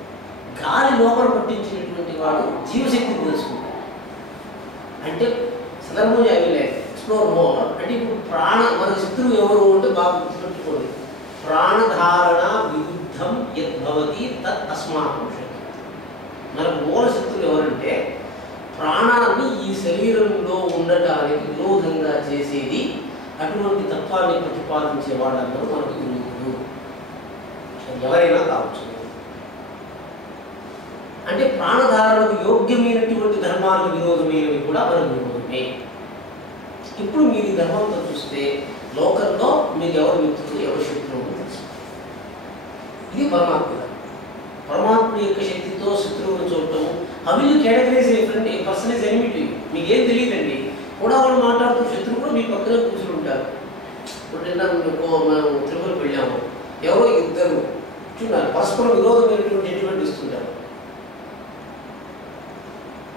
గాలి లోపల పట్టించినటువంటి వాడు జీవశక్తిని తెలుసుకుంటాడు. అంటే సందర్భం ఎక్స్ప్లోర్ మోర్ అంటే ఇప్పుడు మన శత్రువు ఎవరు అంటే బాగా గుర్తుపెట్టుకోండి. ప్రాణధారణ విరుద్ధం యద్భవతి తత్ అస్మాకం శత్రు. మన మూల శత్రువు ఎవరంటే ప్రాణాన్ని ఈ శరీరంలో ఉండటానికి విరోధంగా చేసేది అటువంటి తత్వాన్ని ప్రతిపాదించే వాళ్ళందరూ మనకు విరోధులు, ఎవరైనా కావచ్చు. అంటే ప్రాణధారణకు యోగ్యమైనటువంటి ధర్మాలకు విరోధమైనవి కూడా మనకు విరోధమే. ఇప్పుడు మీరు ఈ ధర్మంతో చూస్తే లోకంలో మీకు ఎవరు మిత్రులు ఎవరు శత్రువులు తెలుసు. ఇది పరమాత్మ. పరమాత్మ యొక్క శక్తితో శత్రువును చూడటం. అవి categorise a person is enemy to you. మీకేం తెలియదండి, కూడా వాళ్ళు మాట్లాడుతూ శత్రువు కూడా మీ పక్కనే కూర్చుని ఉంటారు. ఇప్పుడు నిన్న మనం తిరుమలకు వెళ్ళాము, ఎవరో ఇద్దరు చూడాలి పరస్పర విరోధమైనటువంటి ఇస్తుంటారు.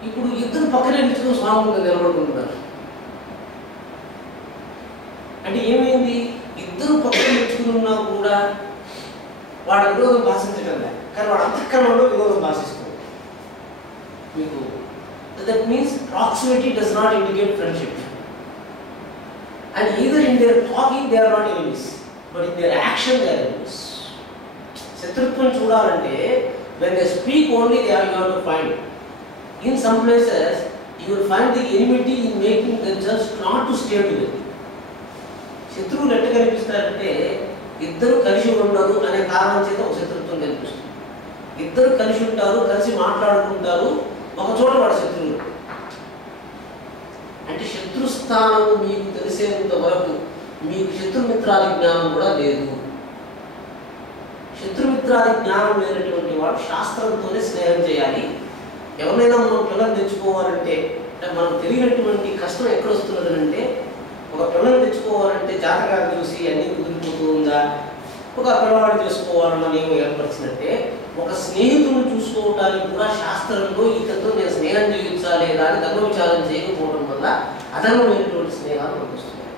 ఇప్పుడు ఇద్దరు పక్కనే నిల్చుకుని స్వామి నిలబడుకుంటున్నారు. అంటే ఏమైంది, ఇద్దరు పక్కన నిల్చుకుని ఉన్నా కూడా వాడి విరోధం భాషించడం లేదు, కానీ వాడు అంతఃకరణలో విరోధం భాషిస్తుంది మీకు. That means proximity does not indicate friendship. And either in their talking they are not enemies, but in their action they are enemies. శత్రుత్వం చూడాలంటే when they speak only you have to find. In some places you will find the enmity in making themselves not to stay together. శత్రువులు ఎట్లా కనిపిస్తారంటే ఇద్దరు కలిసి ఉండరు అనే కారణం చేత ఒక శత్రుత్వం కనిపిస్తుంది. ఇద్దరు కలిసి ఉంటారు, కలిసి మాట్లాడుకుంటారు, ఒక చోట వాడు శత్రువులు. అంటే శత్రుస్థానము మీకు తెలిసేంత వరకు మీకు శత్రుమిత్రాది జ్ఞానం కూడా లేదు. శత్రుమిత్రాది జ్ఞానం లేనటువంటి వాడు శాస్త్రంతోనే స్నేహం చేయాలి. ఎవరినైనా మనం పిల్లలు తెచ్చుకోవాలంటే అంటే మనకు తెలియనటువంటి కష్టం ఎక్కడ వస్తున్నది అంటే, ఒక పిల్లలు తెచ్చుకోవాలంటే జాతకాలు చూసి అన్నీ కుదిరిపోతూ ఉందా, ఒక పిల్లవాడిని చేసుకోవాలన్న నియమం ఏర్పరిచినట్టే ఒక స్నేహితులను చూసుకోవడానికి కూడా శాస్త్రంలో ఇతరుతో నేను స్నేహం చేయొచ్చా లేదా అని ధర్మ విచారం చేయకపోవడం వల్ల అధర్మమైనటువంటి స్నేహాలు మనకు వస్తున్నాయి.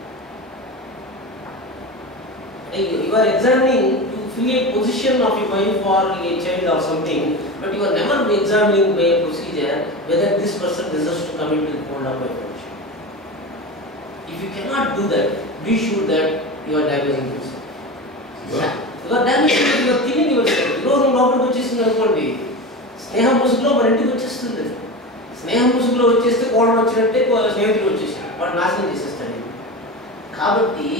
You are examining to fill a position of a wife or a child or something, but you are never examining by a procedure whether this person deserves to come into the fold of my friendship. If you cannot do that, be sure that you are damaging yourself. You are damaging, you are killing yourself. విరోధం లోపలికి వచ్చేసింది అనుకోండి, స్నేహం ముసుగులో మన ఇంటికి వచ్చేస్తుంది. స్నేహం ముసుగులో వచ్చేస్తే కోడలు వచ్చినట్టే స్నేహితులు వచ్చేసాడు, వాడు నాశనం చేసేస్తాడు. కాబట్టి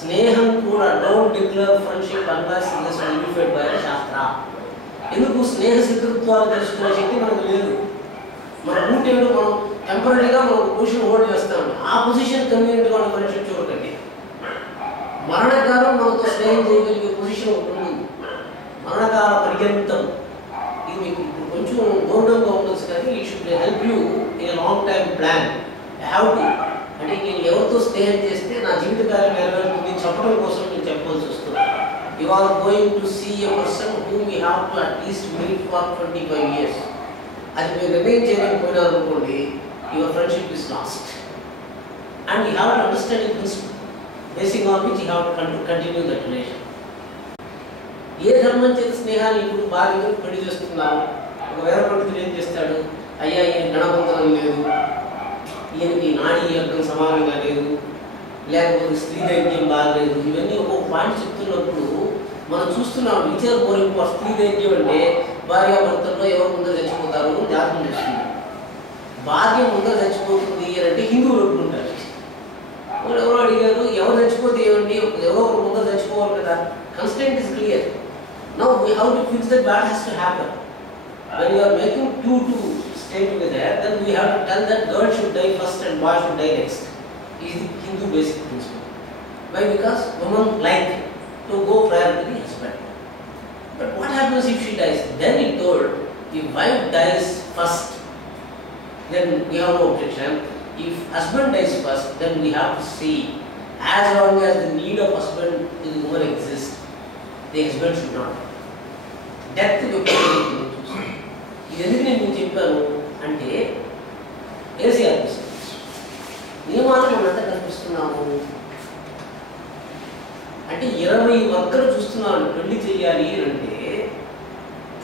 స్నేహం కూడా don't declare friendship unless it is limited by శాస్త్ర. ఎందుకు స్నేహ శత్రుత్వాలు తెలుసుకునే శక్తి మనకు లేదు. మన రూట్ ఏంటో మనం టెంపరీగా మనం పొజిషన్ హోల్డ్ చేస్తాం. ఆ పొజిషన్ కన్వీనియంట్గా మన ఫ్రెండ్షిప్ చూడకండి. మరణకాలం మనతో స్నేహం చేయగలిగే పొజిషన్ ఉంటుంది. మరణకాల పర్యంతం ఇది మీకు ఇప్పుడు కొంచెం గౌరవంగా ఉండొచ్చు, కానీ it should help you in long time plan. Have to అంటే నేను ఎవరితో స్నేహం చేస్తే నా జీవితకాలం నెరవేరుతుంది చెప్పడం కోసం నేను చెప్పవలసి వస్తుంది. You are going to see a person whom you have to at least meet for 25 years. అది మీరు నిర్ణయం చేయలేకపోయినారు అనుకోండి, your friendship is lost. And you have to understand the principle basing on which you have to continue that relation. ఏ ధర్మం చేత స్నేహాన్ని ఇప్పుడు భార్యను పెళ్లి చేస్తున్నారు. ఒక వేరే పండితుడు ఏం చేస్తాడు, అయ్యా ఈయన గణబంధనం లేదు, ఈయనకి నాడీ యోగం సమానంగా లేదు, లేకపోతే స్త్రీ దైర్ఘ్యం బాగలేదు, ఇవన్నీ ఒక్కొక్క పాయింట్ చెప్తున్నప్పుడు మనం చూస్తున్నాం. విచార కోరింపు స్త్రీ దైర్ఘ్యం అంటే భార్యాభర్తల్లో ఎవరు ముందర చచ్చిపోతారు అని జాతకం చేస్తుంది. భార్య ముందర చచ్చిపోతుంది అంటే హిందువులు ఒప్పుకుంటారు. వాళ్ళు ఎవరో అడిగారు, ఎవరు చచ్చిపోతే ఏమండి, ఎవరో ఒకరు ముందర చచ్చిపోవాలి కదా. Constant is clear. Now we how to fix that what has to happen. when you are making two to stay together, then we have to tell that girl should die first and boy should die next. Is the Hindu basic principle. Why? Because women like to go prior to the husband. But what happens if she dies? Then he told, if wife dies first, then we have no objection. If husband dies first, then we have to see, as long as the need of husband to the woman exists, the husband should not. Death to the ఇది ఎందుకు నేను చెప్పాను అంటే AC అనిపిస్తుంది నియమాలు మనంతా కనిపిస్తున్నాము అంటే 20 వర్గాలు చూస్తున్నాను పెళ్లి చేయాలి అంటే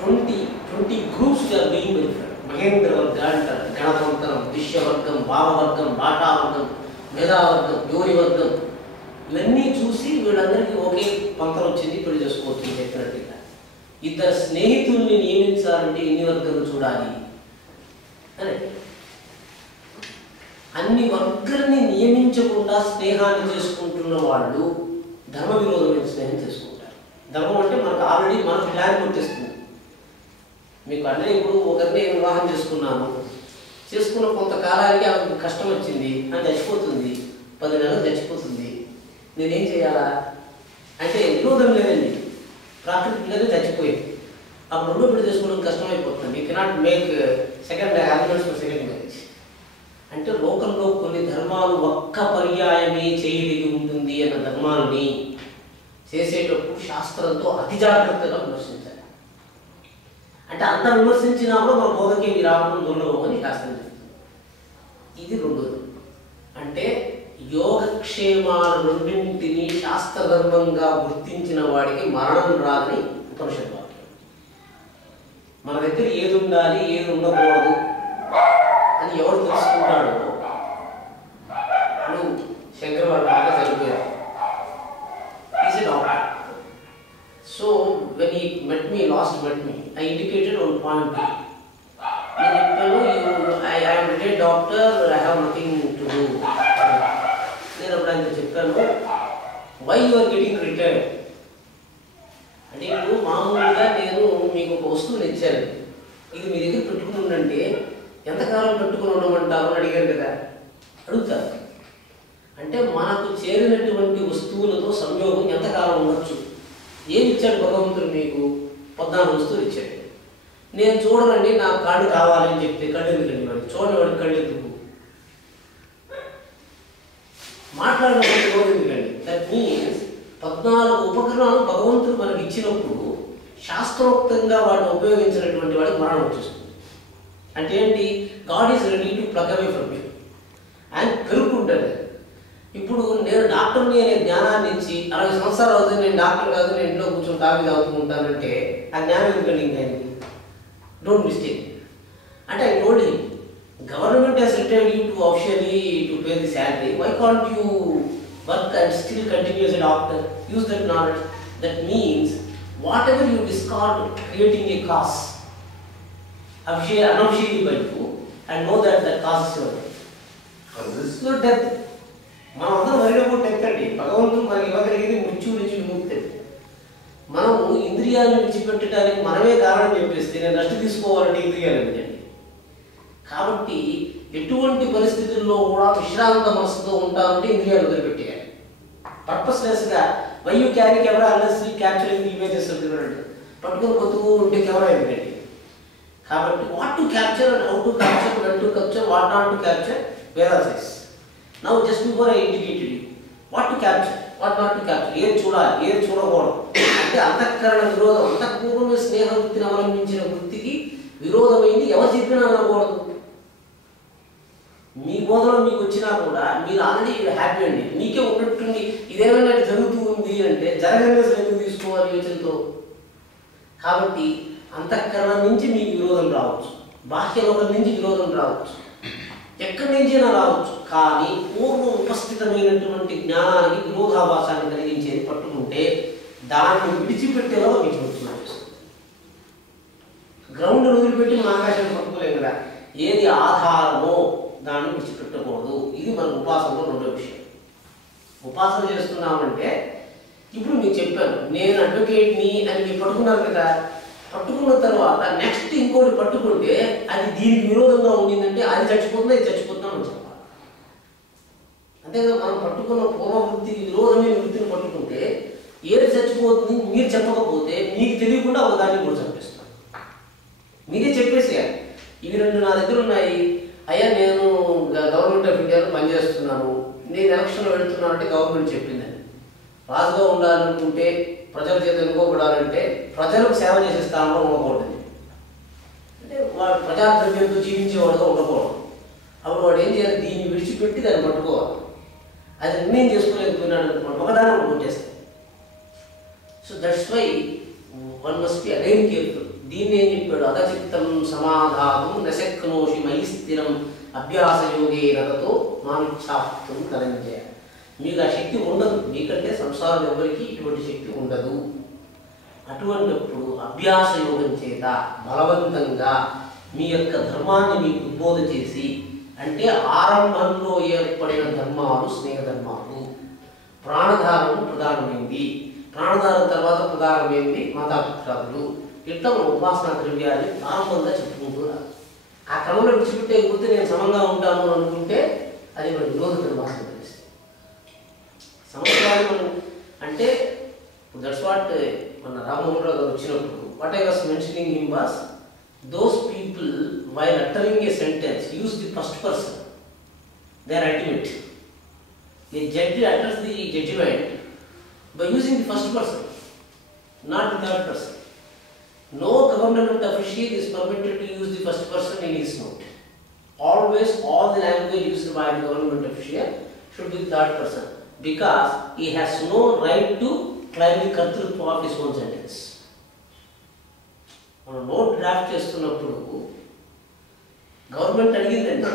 20 groups are being verified. Mahendra వర్గ అంటారు, గణతంత్రం, దిశ్యవర్గం, భావవర్గం, బాటావర్గం, మేధావర్గం, యోని వర్గం, ఇవన్నీ చూసి వీళ్ళందరికీ ఒకే పంతం వచ్చింది, పెళ్లి చేసుకోవచ్చు చెప్పినట్టుగా. ఇద్దరు స్నేహితుల్ని నియమించాలంటే ఎన్ని వర్గాలు చూడాలి అని. అన్ని వర్గాలని నియమించకుండా స్నేహాన్ని చేసుకుంటున్న వాళ్ళు ధర్మ విరోధమైన స్నేహం చేసుకుంటారు. ధర్మం అంటే మనకు ఆల్రెడీ మన ప్లాన్ గుర్తిస్తుంది. మీకు అంటే ఇప్పుడు ఒకరిని వివాహం చేసుకున్నాను, చేసుకున్న కొంతకాలానికి ఆమెకు కష్టం వచ్చింది, అని చచ్చిపోతుంది, 10 నెలలు చచ్చిపోతుంది, నేనేం చేయాలా అంటే విరోధం లేదండి, ప్రాకృతికంగానే చచ్చిపోయింది. అప్పుడు రెండో పెళ్లి చేసుకోవడం కష్టమైపోతుంది. You cannot make second arguments for second marriage. అంటే లోకంలో కొన్ని ధర్మాలు ఒక్క పర్యాయమే చేయగలిగి ఉంటుంది అన్న ధర్మాలని చేసేటప్పుడు శాస్త్రంతో అతి జాగ్రత్తగా విమర్శించాలి. అంటే అంత విమర్శించినా కూడా మన బోధకి ఇవి రావడం దుర్లభం అని శాస్త్రం చెప్తుంది. ఇది రెండోది. అంటే యోగక్షేమాల రెండింటిని శాస్త్రధర్మంగా గుర్తించిన వాడికి మరణం రాదని ఉపనిషత్ వాక్యం. మన దగ్గర ఏది ఉండాలి ఏది ఉండకూడదు అని ఎవరు తెలుసుకుంటాడో, ఇప్పుడు శంకర్ వాడు బాగా చనిపోయారు, is a doctor. So when he met me, I indicated one point. నేను చెప్పాను, I'm retired doctor, I have nothing to do. నేను అప్పుడు ఆయన చెప్పాను, why you are getting retired అంటే, ఇప్పుడు మామూలుగా నేను మీకు ఒక వస్తువుని ఇచ్చాను, ఇది మీ దగ్గర పెట్టుకుని ఉండండి, ఎంతకాలం పెట్టుకుని ఉండమంటారు అని అడిగారు కదా, అడుగుతారు. అంటే మనకు చేరినటువంటి వస్తువులతో సంయోగం ఎంతకాలం ఉండొచ్చు. ఏమి ఇచ్చాడు భగవంతుడు మీకు? 14 వస్తువులు ఇచ్చాడు. నేను చూడనండి, నాకు కళ్ళు కావాలని చెప్తే కళ్ళు ఎందుకండి వాడికి, చూడండి వాడికి కళ్ళు ఎందుకు, మాట్లాడడం రోజు ఎందుకండి. దట్ మీన్స్ 14 ఉపకరణాలు భగవంతుడు మనకి ఇచ్చినప్పుడు శాస్త్రోక్తంగా వాటిని ఉపయోగించినటువంటి వాడికి మరణం వచ్చేస్తుంది. అంటే ఏంటి? God is ready to plug away from you. ఆయన పెరుగుకుంటాడు. ఇప్పుడు నేను డాక్టర్ని అనే జ్ఞానాన్ని ఇచ్చి 60 సంవత్సరాలు అవుతుంది, నేను డాక్టర్ కాదు, నేను ఇంట్లో కూర్చొని కాఫీ తాగుతూ ఉంటానంటే ఆ జ్ఞానం ఎందుకండి ఇంకా ఆయనకి? Don't mistake. అంటే I told him, government has retained you to officially to pay the salary. Why can't you work and still continue as a doctor? Use that knowledge. That means whatever you discard creating a cause, unofficially by you, and know that that cause is your death. Your death. మనం అందరం వరినప్పుడు death అండి. భగవంతుడు మనకి ఇవ్వగలిగేది మృత్యు నుంచి విముక్తి. మనము ఇంద్రియాలను విడిచిపెట్టడానికి మనమే కారణం చెప్పేస్తే నేను రెస్ట్ తీసుకోవాలంటే ఇంద్రియాలు ఏంటండి. కాబట్టి ఎటువంటి పరిస్థితుల్లో కూడా విశ్రాంత మనసుతో ఉంటామంటే ఇంద్రియాలు వదిలిపెట్టేయాలి. పర్పస్లెస్గా why you carry camera unless capturing images పట్టుకొని కొత్తూ ఉంటే కెమెరా ఎందుకండి. కాబట్టి what to capture and how to capture, when to capture, what not to capture, where are sighs. Now just before I indicated what to capture, what not to capture, ఏది చూడాలి ఏది చూడకూడదు. అంటే అంతఃకరణ విరోధం, అంతఃపూర్వమే స్నేహ వృత్తిని అవలంబించిన వృత్తికి విరోధమైంది ఎవరు చెప్పినా అనకూడదు. మీ బోధలో మీకు వచ్చినా కూడా మీరు ఆల్రెడీ హ్యాపీ అండి, మీకే ఉన్నట్టుండి ఇదేమైనా జరుగుతూ ఉంది అంటే జరగని ఎందుకు తీసుకోవాలి యోచనతో. కాబట్టి అంతఃకరణ నుంచి మీకు విరోధం రావచ్చు, బాహ్యలోకం నుంచి విరోధం రావచ్చు, ఎక్కడి నుంచైనా రావచ్చు. కానీ పూర్వం ఉపస్థితమైనటువంటి జ్ఞానానికి విరోధాభాసాన్ని కలిగించేది పట్టుకుంటే దాన్ని విడిచిపెట్టేలా మీకు వచ్చిన గ్రౌండ్ వదిలిపెట్టి మన ఆకాశాన్ని పట్టుకోలేము కదా. ఏది ఆధారమో దాన్ని విడిచిపెట్టకూడదు. ఇది మన ఉపాసనలో రెండో విషయం. ఉపాసన చేస్తున్నామంటే ఇప్పుడు మీకు చెప్పాను, నేను అడ్వకేట్ని అని మీరు పట్టుకున్నారు కదా, పట్టుకున్న తర్వాత నెక్స్ట్ ఇంకోటి పట్టుకుంటే అది దీనికి విరోధంగా ఉండిందంటే అది చచ్చిపోతుందా ఇది చచ్చిపోతుందా అని చెప్పాలి. అంతేగా మనం పట్టుకున్న పూర్వవృత్తికి విరోధమైన వృత్తిని పట్టుకుంటే ఏది చచ్చిపోతుంది మీరు చెప్పకపోతే మీకు తెలియకుండా ఒక దాన్ని కూడా చంపేస్తాను. మీరే చెప్పేసేయాలి, ఇవి 2 నా దగ్గర ఉన్నాయి, అయ్యా నేను గవర్నమెంట్ ఆఫ్ ఇండియాలో పనిచేస్తున్నాను, నేను ఎలక్షన్లో వెళుతున్నాను అంటే గవర్నమెంట్ చెప్పిందని. రాజుగా ఉండాలనుకుంటే ప్రజల చేత ఎన్నుకోబడాలంటే ప్రజలకు సేవ చేసే స్థానంలో ఉండకూడదు. అంటే వాడు ప్రజాద్రవ్యంతో జీవించేవాడుగా ఉండకూడదు. అప్పుడు వాడు ఏం చేయాలి, దీన్ని విడిచిపెట్టి దాన్ని పట్టుకోవాలి. అది నిర్ణయం చేసుకోలేకపోయినాడు అనుకోండి, ఒకదాన్ని ఒకటి కొట్టేస్తాయి. So that's why one must be again careful. దీన్ని ఏం చెప్పాడు, అగచిత్తం సమాధానం నశక్నోషి మయి స్థిరం అభ్యాసయోగే నతతో మానుచ్ఛాప్తం ధనంజయ. మీకు ఆ శక్తి ఉండదు, మీకంటే సంసారం ఎవరికి ఇటువంటి శక్తి ఉండదు. అటువంటిప్పుడు అభ్యాస యోగం చేత బలవంతంగా మీ యొక్క ధర్మాన్ని మీకు ఉద్బోధ చేసి, అంటే ఆరంభంలో ఏర్పడిన ధర్మాలు స్నేహ ధర్మాలు, ప్రాణధారం ప్రధానమైంది, ప్రాణధారం తర్వాత ప్రధానమైంది మాతాపిత్రాదులు, ఇట్లా మన ఉపాసనా ద్రవ్యాన్ని ప్రారంభంగా చెప్పుకుంటూ ఆ క్రమంలో విడిచిపెట్టే గుర్తు నేను సమంగా ఉంటాను అనుకుంటే అది మన విరోధ ధర్మాన్ని తెలుస్తుంది. సంవత్సరాలు మనం అంటే దట్స్ వాట్ మన రామమోహన్ రావు గారు వచ్చినప్పుడు what I was mentioning him was those people while uttering a sentence use the first person. They are ultimate. A judge utters the judgment by using the first person, not the third person. No government official is permitted to use the first person in his note. Always all the language used by the government official should be the third person, because he has no right to claim the kartrutva of his own sentence. మనం note draft చేస్తున్నప్పుడు government అడిగిందండి,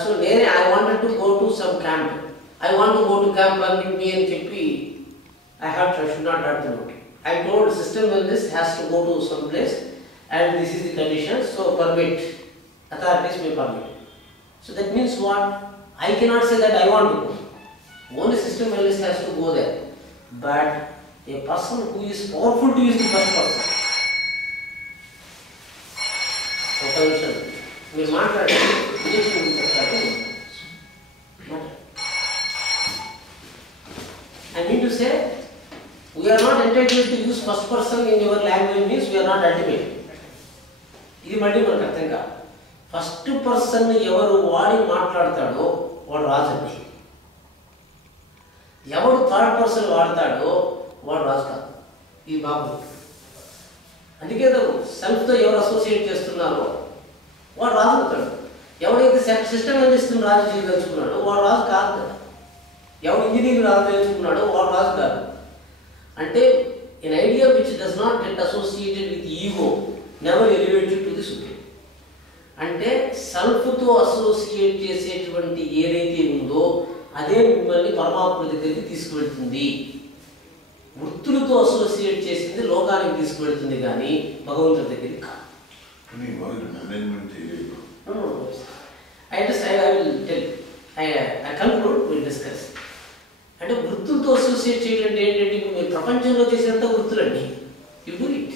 so నేనే I wanted to go to some camp, I want to go to camp అని మీ అని చెప్పి I should not have to note. I told system wellness has to go to some place and this is the condition, so permit, authorities May permit. So that means what, I cannot say that I want to go, only system wellness has to go there. But a person who is powerful to use the first person, ఒక నిమిషం మీరు మాట్లాడండి, I mean to say we are not entitled to use first person in your language means we are not ultimate. ఇది మళ్ళీ మనకు అర్థం కాదు. First person ఎవరు వాడి మాట్లాడతాడో వాడు రాజండి, ఎవడు థర్డ్ పర్సన్ వాడతాడో వాడు రాజు కాదు. ఇది బాబు, అందుకే సెల్ఫ్తో ఎవరు అసోసియేట్ చేస్తున్నారో వాడు రాజు అవుతాడు. ఎవడైతే సిస్టమ్ అందిస్తున్న రాజు చేయదలుచుకున్నాడో వాడు రాజు కాదు కదా. ఎవడు ఇంజనీరింగ్ రాజు తెలుసుకున్నాడో వాడు రాజు కాదు. అంటే an idea which does not get associated with ego never elevated to the supreme. అంటే సెల్ఫ్తో అసోసియేట్ చేసేటువంటి ఏదైతే ఉందో అదే మిమ్మల్ని పరమాత్మ దగ్గరికి తీసుకువెళ్తుంది. వృత్తులతో అసోసియేట్ చేసింది లోకానికి తీసుకువెళ్తుంది కానీ భగవంతుడి దగ్గరికి కాదు. అంటే వృత్తులతో అసోసియేట్ చేయడం ఏంటంటే ఇప్పుడు మీరు ప్రపంచంలో చేసేంత వృత్తులండి, యు డూ ఇట్.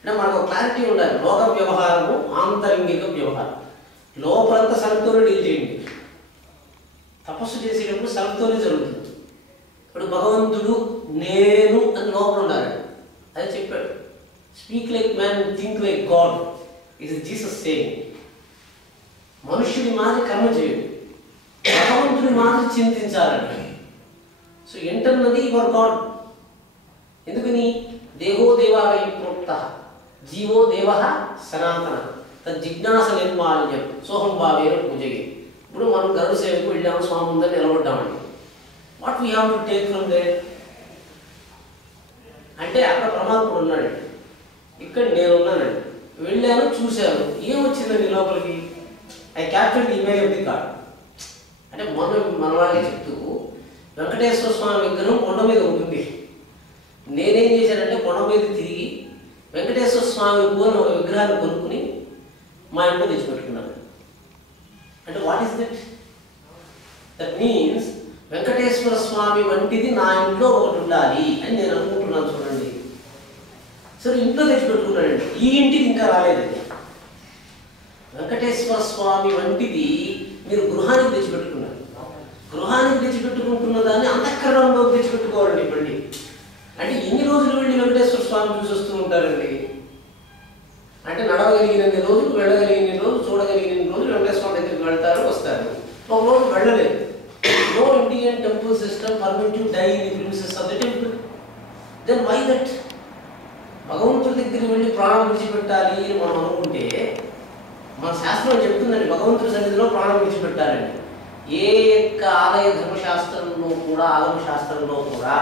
అంటే మనకు క్లారిటీ ఉండాలి, లోక వ్యవహారము ఆంతరంగిక వ్యవహారం. లోపలంతా సెల్ఫ్తోనే డీల్ చేయండి. తపస్సు చేసేటప్పుడు సెల్ఫ్తోనే జరుగుతుంది. ఇప్పుడు భగవంతుడు నేను అని లోపల ఉండాలి, అది చెప్పాడు. Speak like man, think like God is Jesus saying. మనుష్యుడి మాదిరి కర్మ చేయడు, భగవంతుడి మాదిరి చింతించాలని. సో ఎంటన్నది యువర్ గాడ్. ఎందుకని దేహో దేవాలయ ప్రోక్త జీవో దేవ సనాతన తజ్జిజ్ఞాస నిర్మాల్యం సోహం భావేన పూజకి. ఇప్పుడు మనం గరుడ సేవకు వెళ్ళాము, స్వామి ముందర నిలబడ్డామండి. What we have to take from there అంటే అక్కడ పరమాత్ముడు ఉన్నాడండి, ఇక్కడ నేనున్నానండి. వెళ్ళాను, చూశాను, ఏమొచ్చిందండి లోపలికి? I captured the image of the God. అంటే మనలాగే చెప్తూ వెంకటేశ్వర స్వామి విగ్రహం కొండ మీద ఉంటుంది. నేనేం చేశానంటే కొండ మీద తిరిగి వెంకటేశ్వర స్వామి పోని ఒక విగ్రహాన్ని కొనుక్కుని మా ఇంట్లో తెచ్చిపెట్టుకున్నాను. అంటే what is that? That means Venkateswara స్వామి వంటిది నా ఇంట్లో ఒకటి ఉండాలి అని నేను అనుకుంటున్నాను. చూడండి, సరే ఇంట్లో తెచ్చిపెట్టుకున్నాడండి. ఈ ఇంటికి ఇంకా రాలేదండి. వెంకటేశ్వర స్వామి వంటిది మీరు గృహానికి తెచ్చిపెట్టుకున్నారు. గృహానికి తెచ్చిపెట్టుకుంటున్న దాన్ని అంతఃకరణంలో తెచ్చిపెట్టుకోవాలండి. మళ్ళీ అంటే ఎన్ని రోజులు వెళ్ళి వెంకటేశ్వర స్వామి చూసి వస్తూ ఉంటారండి? అంటే నడవగలిగినన్ని రోజులు, వెళ్ళగలిగిన రోజులు, చూడగలిగిన రోజులు వెంకటేశ్వర స్వామి దగ్గరికి వెళ్తారు, వస్తారు. ఒక రోజు వెళ్ళలేదు. No Indian temple system permit you die in the premises of the temple. Then why that? భగవంతుడి దగ్గరికి వెళ్ళి ప్రాణం విడిచిపెట్టాలి అని మనం అనుకుంటే మన శాస్త్రం చెప్తుందండి, భగవంతుడి సన్నిధిలో ప్రాణం విడిచిపెట్టాలండి. ఏ యొక్క ఆలయ ధర్మశాస్త్రంలో కూడా, ఆగమశాస్త్రంలో కూడా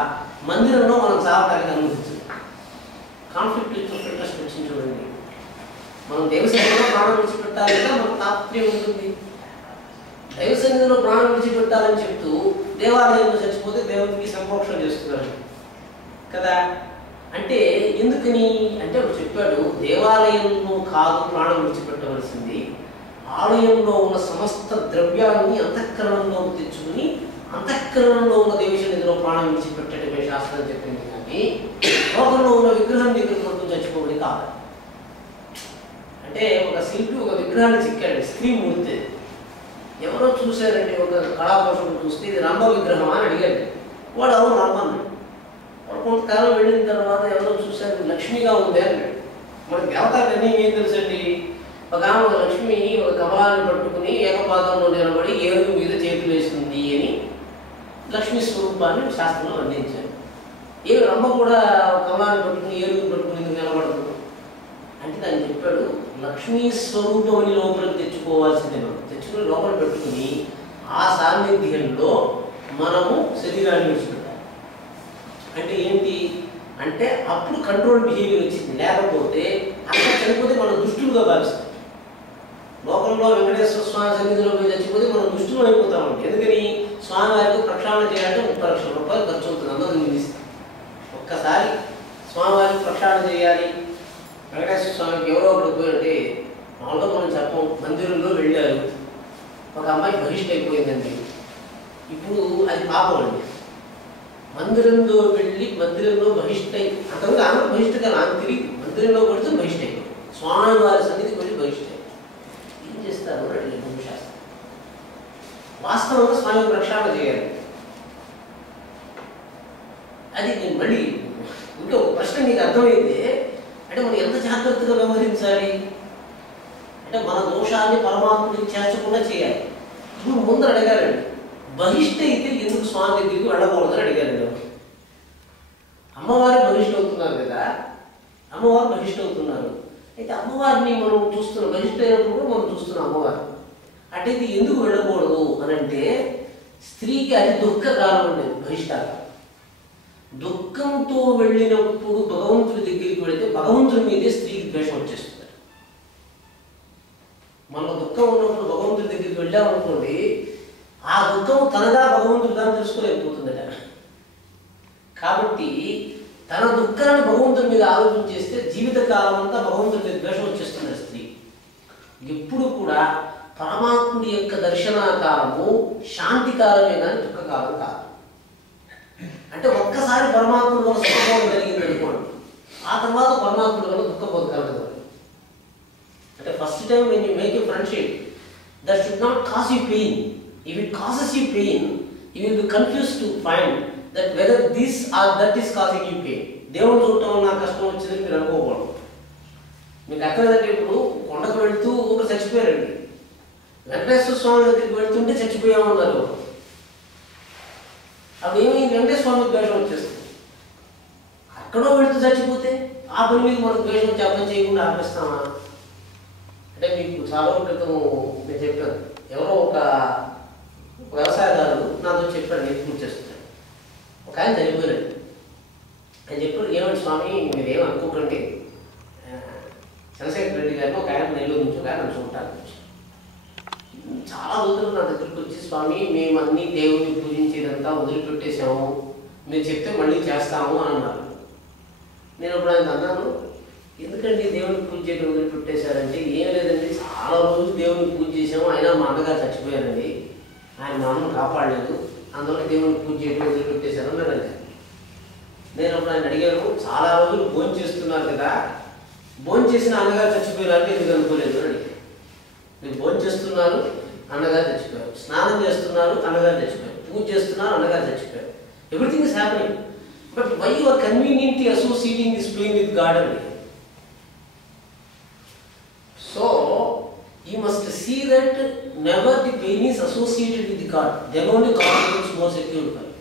మందిరంలో మనం సాగటానికి అనుమతించదు. కాన్ఫ్లిక్ట్ ఆఫ్ ఇంట్రెస్ట్ వచ్చింది చూడండి. మనం దేవసన్నిధిలో ప్రాణం విడిచిపెట్టాలి కదా మనకు తాత్పర్యం ఉంటుంది. దైవ సన్నిధిలో ప్రాణం విడిచిపెట్టాలని చెప్తూ దేవాలయంలో చచ్చిపోతే దేవుడికి సంమోక్షం చేస్తున్నారు కదా. అంటే ఎందుకని అంటే వాడు చెప్పాడు, దేవాలయంలో కాదు ప్రాణం విడిచిపెట్టవలసింది, ఆలయంలో ఉన్న సమస్త ద్రవ్యాన్ని అంతఃకరణంలో తెచ్చుకుని అంతఃకరణంలో ఉన్న దేవ సన్నిధిలో ప్రాణం విడిచిపెట్టడమే శాస్త్రం చెప్పింది. కానీ లోకంలో ఉన్న విగ్రహం దగ్గర కొడుకు చచ్చిపోవడం కాదు. అంటే ఒక శిల్పి ఒక విగ్రహాన్ని చిక్కాడు, స్త్రీ మూర్తి. ఎవరో చూశారండి, ఒక కళాపోషకుడు చూస్తే ఇది రంభ విగ్రహం అని అడిగాడు. వాడు అవును రంభన్నాడు. వాడు కొంతకాలం వెళ్ళిన తర్వాత ఎవరో చూశారు, లక్ష్మిగా ఉంది అన్నాడు. మనకి దేవతలన్నీ ఏం తెలుసండి, ఒక ఆమె ఒక లక్ష్మి ఒక కమలాన్ని పట్టుకుని ఏకపాదంలో నిలబడి ఏనుగు మీద చేతులు వేస్తుంది అని లక్ష్మీ స్వరూపాన్ని శాస్త్రంలో వర్ణించారు. ఏ రంభ కూడా కమలాన్ని పట్టుకుని ఏనుగు పట్టుకుని నిలబడుతుంది అంటే దాన్ని చెప్పాడు, లక్ష్మీ స్వరూపం అని లోపలికి తెచ్చుకోవాల్సిందే. మనం తెచ్చుకుని లోపల పెట్టుకుని ఆ సాన్నిధ్యంలో మనము శరీరాన్ని విడిచిపెట్టాలి. అంటే ఏంటి అంటే అప్పుడు కంట్రోల్ బిహేవియర్ వచ్చింది. లేకపోతే అక్కడ చనిపోతే మనం దుష్టులుగా భావిస్తాం. లోకంలో వెంకటేశ్వర స్వామి సన్నిధిలో చచ్చిపోతే మనం దుష్టులు అయిపోతామండి. ఎందుకని స్వామివారికి ప్రక్షాళన చేయాలంటే 30 లక్షల రూపాయలు ఖర్చు అవుతుంది. అందరూ నిందిస్తాం. ఒక్కసారి స్వామివారికి ప్రక్షాళన చేయాలి, వెంకటేశ్వర స్వామికి ఎవరో ఒకటి పోయి అంటే మామూలుగా మనం చెప్పం. మందిరంలో వెళ్ళారు, ఒక అమ్మాయి బహిష్ట అయిపోయిందండి. ఇప్పుడు అది పాపం అండి. మందిరంలో వెళ్ళి మందిరంలో బహిష్ట అంతకుముందు ఆమె బహిష్ట కానీ ఆమె తిరిగి మందిరంలో పడితే బహిష్ట అయిపోయింది. స్వామివారి సన్నిధికి వెళ్ళి బహిష్ట ఏం చేస్తారు అడిగి శాస్త్రం. వాస్తవంగా స్వామి ప్రక్షాళన చేయాలి. అది నేను మళ్ళీ ఇంకా ఒక ప్రశ్న మీకు అర్థమైతే అంటే మనం ఎంత జాగ్రత్తగా వ్యవహరించాలి అంటే మన దోషాన్ని పరమాత్ముడికి చేర్చకుండా చేయాలి. ఇప్పుడు ముందర అడగాలండి, బహిష్ట అయితే ఎందుకు స్వామి దగ్గరికి వెళ్ళకూడదని అడిగారండి. అమ్మవారి బహిష్ట అవుతున్నారు కదా, అమ్మవారు బహిష్ట అవుతున్నారు. అయితే అమ్మవారిని మనం చూస్తున్నాం, బహిష్ట అయినప్పుడు కూడా మనం చూస్తున్నాం అమ్మవారు. అటైతే ఎందుకు వెళ్ళకూడదు అని అంటే స్త్రీకి అది దుఃఖకాలం ఉండేది. బహిష్ట దుఃఖంతో వెళ్ళినప్పుడు భగవంతుడి దగ్గరికి వెళితే భగవంతుడి మీదే స్త్రీకి ద్వేషం వచ్చేస్తుంది. మనలో దుఃఖం ఉన్నప్పుడు భగవంతుడి దగ్గరికి వెళ్ళామనుకోండి, ఆ దుఃఖం తనగా భగవంతుడు దాన్ని తెలుసుకోలేకపోతుందట. కాబట్టి తన దుఃఖాన్ని భగవంతుడి మీద ఆలోచన చేస్తే జీవితకాలం అంతా భగవంతుడి మీద ద్వేషం వచ్చేస్తుంది స్త్రీ. ఎప్పుడు కూడా పరమాత్ముడి యొక్క దర్శన కాలము శాంతి కాలమే కానీ దుఃఖకాలం కాదు. అంటే ఒక్కసారి పరమాత్ముడి వల్ల సుఖబోధం జరిగింది అనుకోండి, ఆ తర్వాత పరమాత్ముడి వల్ల దుఃఖబోధం కలగదు. అంటే first time when you make a friendship, that should not cause you pain. If it causes you pain, you will be confused to find that whether this or that is causing you pain. దేవుడు చూడటం వల్ల నాకు కష్టం వచ్చిందని మీరు అనుకోకూడదు. మీకు అక్కడంటే ఇప్పుడు కొండకు వెళుతూ ఒకరు చచ్చిపోయారండి, వెంకటేశ్వర స్వామి దగ్గరికి వెళ్తుంటే చచ్చిపోయామన్నారు. అప్పుడు ఏమైంది, వెంకటేశ్వర స్వామికి ద్వేషం వచ్చేస్తుంది. అక్కడో వెళుతూ చచ్చిపోతే ఆ పని మీద మనకు ద్వేషం వచ్చి అర్థం చేయకుండా ఆపేస్తామా? అంటే మీకు చాలా క్రితం నేను చెప్పాను, ఎవరో ఒక వ్యవసాయదారుడు నాతో చెప్పాడు, నేను పూర్తి చేస్తున్నాను. ఒక ఆయన చనిపోయాడు. ఆయన చెప్పాడు, ఏమంటే స్వామి మీరు ఏం అనుకోకండి, చంద్రశేఖర్ రెడ్డి గారిని ఒక ఆయన నెల్లూరు నుంచి ఒక ఆయన చూడటానికి చాలా రోజులు నా దగ్గరికి వచ్చి, స్వామి మేము అన్ని దేవుడిని పూజించేదంతా వదిలిపెట్టేసాము, మీరు చెప్తే మళ్ళీ చేస్తాము అని అన్నారు. నేను అప్పుడు ఆయన అన్నాను, ఎందుకండి దేవుని పూజ చేయడం వదిలిపెట్టేశారంటే, ఏం లేదండి చాలా రోజులు దేవుని పూజ చేసాము, అయినా మా అన్నగారు చచ్చిపోయారండి, ఆయన మా అమ్మను కాపాడలేదు, అందువల్ల దేవుని పూజ చేయడం వదిలిపెట్టేశారు అన్నారండి. నేను అప్పుడు ఆయన అడిగాను, చాలా రోజులు భోజనం చేస్తున్నారు కదా, భోజనం చేసిన అన్నగారు చచ్చిపోయారంటే ఎందుకు అనుకోలేదు అని అడిగాను. మీరు భోజనం చేస్తున్నారు, అన్నగారు చచ్చిపోయారు, స్నానం చేస్తున్నారు, అన్నగారు చచ్చిపోయారు, పూజ చేస్తున్నారు, అన్నగారు చచ్చిపోయారు, everything is happening, but why you are conveniently associating this pain with God అండి. So you must see that never the pain is associated with the God, then only God becomes more secure for you.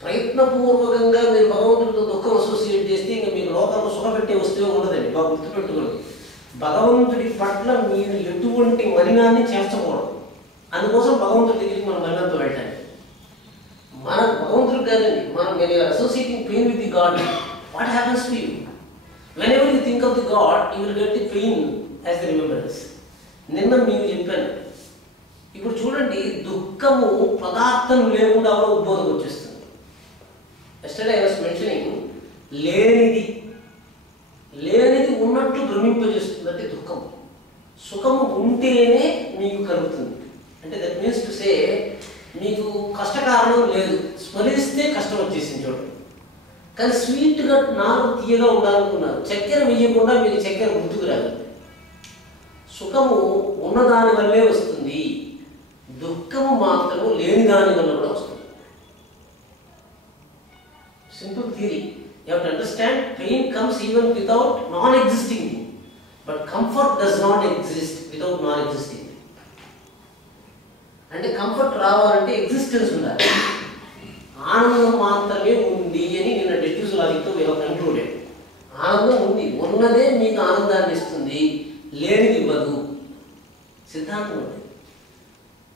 ప్రయత్నపూర్వకంగా మీరు భగవంతుడితో దుఃఖం associate చేస్తే ఇంకా మీకు లోకంలో సుఖపెట్టే వస్తువు ఉండదండి. బాగా గుర్తుపెట్టుకోండి, భగవంతుడి పట్ల మీరు ఎటువంటి మలినాన్ని చేర్చకూడదు. అందుకోసం భగవంతుడి దగ్గరికి మనం మలినంతో వెళ్ళాలి. మన భగవంతుడికి కాదండి, మనం associating pain with the God, what happens to you? Whenever you think of the God, you will get the pain as the remembrance. నిన్న మీకు చెప్పాను, ఇప్పుడు చూడండి, దుఃఖము పదార్థం లేకుండా ఉద్బోధం వచ్చేస్తుంది. ఎస్టర్డే ఐ వాస్ మెన్షనింగ్, లేనిది ఉన్నట్టు భ్రమింపజేస్తుంది అంటే దుఃఖము. సుఖము ఉంటేనే మీకు కలుగుతుంది. అంటే దట్ మీన్స్ టు సే, మీకు కష్టకారణం లేదు, స్మరిస్తే కష్టం వచ్చేసింది చూడండి. కానీ స్వీట్గా నాలుగు తీయగా ఉండాలనుకున్నారు, చక్కెర వేయకుండా మీకు చక్కెర గుర్తుకు రాదు. సుఖము ఉన్నదాని వల్లే వస్తుంది, దుఃఖము మాత్రము లేని దాని వల్ల కూడా వస్తుంది. Simple theory. You have to understand, pain comes even without non existing thing, but comfort does not exist without non existing. అంటే కంఫర్ట్ రావాలంటే ఎగ్జిస్టెన్స్ ఉండాలి. ఆనందం మాత్రమే ఉంది అని నిన్న డిఫ్యూజ్ లాజిక్తో వీ హావ్ కన్క్లూడెడ్. ఆనందం ఉంది, ఉన్నదే మీకు ఆనందాన్ని ఇస్తుంది, లేనిది ఇవ్వదు. సిద్ధాంతం ఉంది.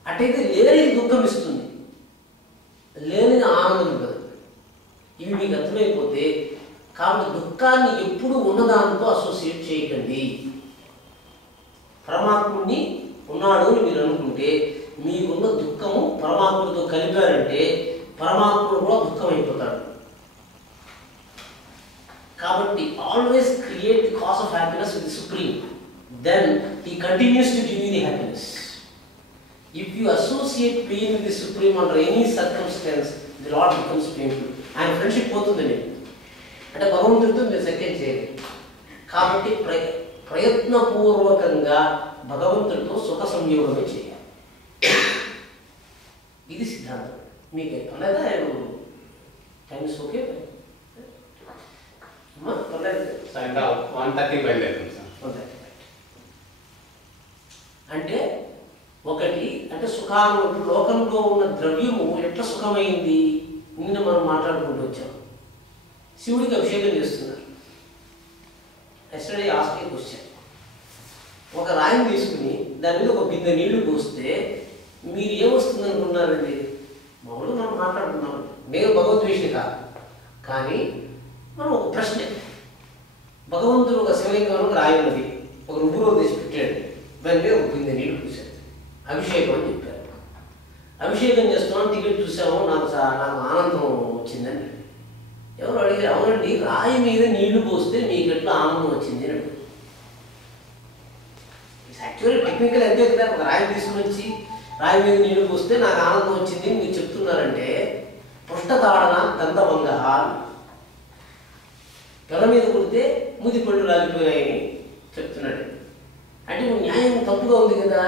అటైతే లేనిది దుఃఖం ఇస్తుంది, లేనిది ఆనందం ఇవ్వదు. ఇవి మీకు అర్థమైపోతే, కాబట్టి దుఃఖాన్ని ఎప్పుడు ఉన్నదానితో అసోసియేట్ చేయకండి. పరమాత్ముడిని ఉన్నాడు అని మీరు అనుకుంటే, మీకున్న దుఃఖము పరమాత్ముడితో కలిపారంటే పరమాత్ముడు కూడా దుఃఖం అయిపోతాడు. కాబట్టి always create the cause of happiness with the supreme, then he continues to give you the happiness. If you associate pain with the supreme under any circumstance, the Lord becomes painful. And friendship పోతుందండి, అంటే భగవంతుడితో మీరు second చేయాలి. కాబట్టి ప్రయత్నపూర్వకంగా భగవంతుడితో సుఖ సంయోగమే చేయాలి. ఇది సిద్ధాంతం. మీకు ఎక్కలేదా టైమ్స్ ఓకే అమ్మా? పర్లేదు, 1:30 బయలుదేరుతాం సార్. అంటే ఒకటి, అంటే సుఖాలు లోకంలో ఉన్న ద్రవ్యము ఎట్లా సుఖమైంది నిన్న మనం మాట్లాడుకుంటూ వచ్చాం. శివుడికి అభిషేకం చేస్తున్నారు. ఎస్టర్డే ఆస్క్ ఏ క్వశ్చన్, ఒక రాయిని తీసుకుని దాని మీద ఒక బిందె నీళ్లు పోస్తే మీరు ఏమొస్తుంది అనుకున్నారండి? మామూలుగా మనం మాట్లాడుకున్నాం, నేను భగవద్వేషిని కాదు, కానీ మనం ఒక ప్రశ్న, భగవంతుడు ఒక శివలింగం రాయి ఉన్నది, ఒక రుబ్బులో తీసి పెట్టాడు, దాని మీద ఒక బిందె నీళ్లు చూశాడు, అభిషేకం అని చెప్పారు. అభిషేకం చేస్తున్నాను, టికెట్ చూసాము, నాకు ఆనందం వచ్చిందని. ఎవరు అడిగారు? అవునండి, రాయి మీద నీళ్లు పోస్తే మీకు ఎట్లా ఆనందం వచ్చింది అని అడిగారు. యాక్చువల్లీ టెక్నికల్ అంతే కదా, ఒక రాయి తీసుకుని వచ్చి రాయి మీద నీళ్లు పోస్తే నాకు ఆనందం వచ్చింది మీరు చెప్తున్నారంటే, పృష్ఠతాడన దంతభంగ, పిల్ల మీద కొడితే మూతి పళ్ళు రాలిపోయాయని చెప్తున్నాడు. అంటే న్యాయం తప్పుగా ఉంది కదా.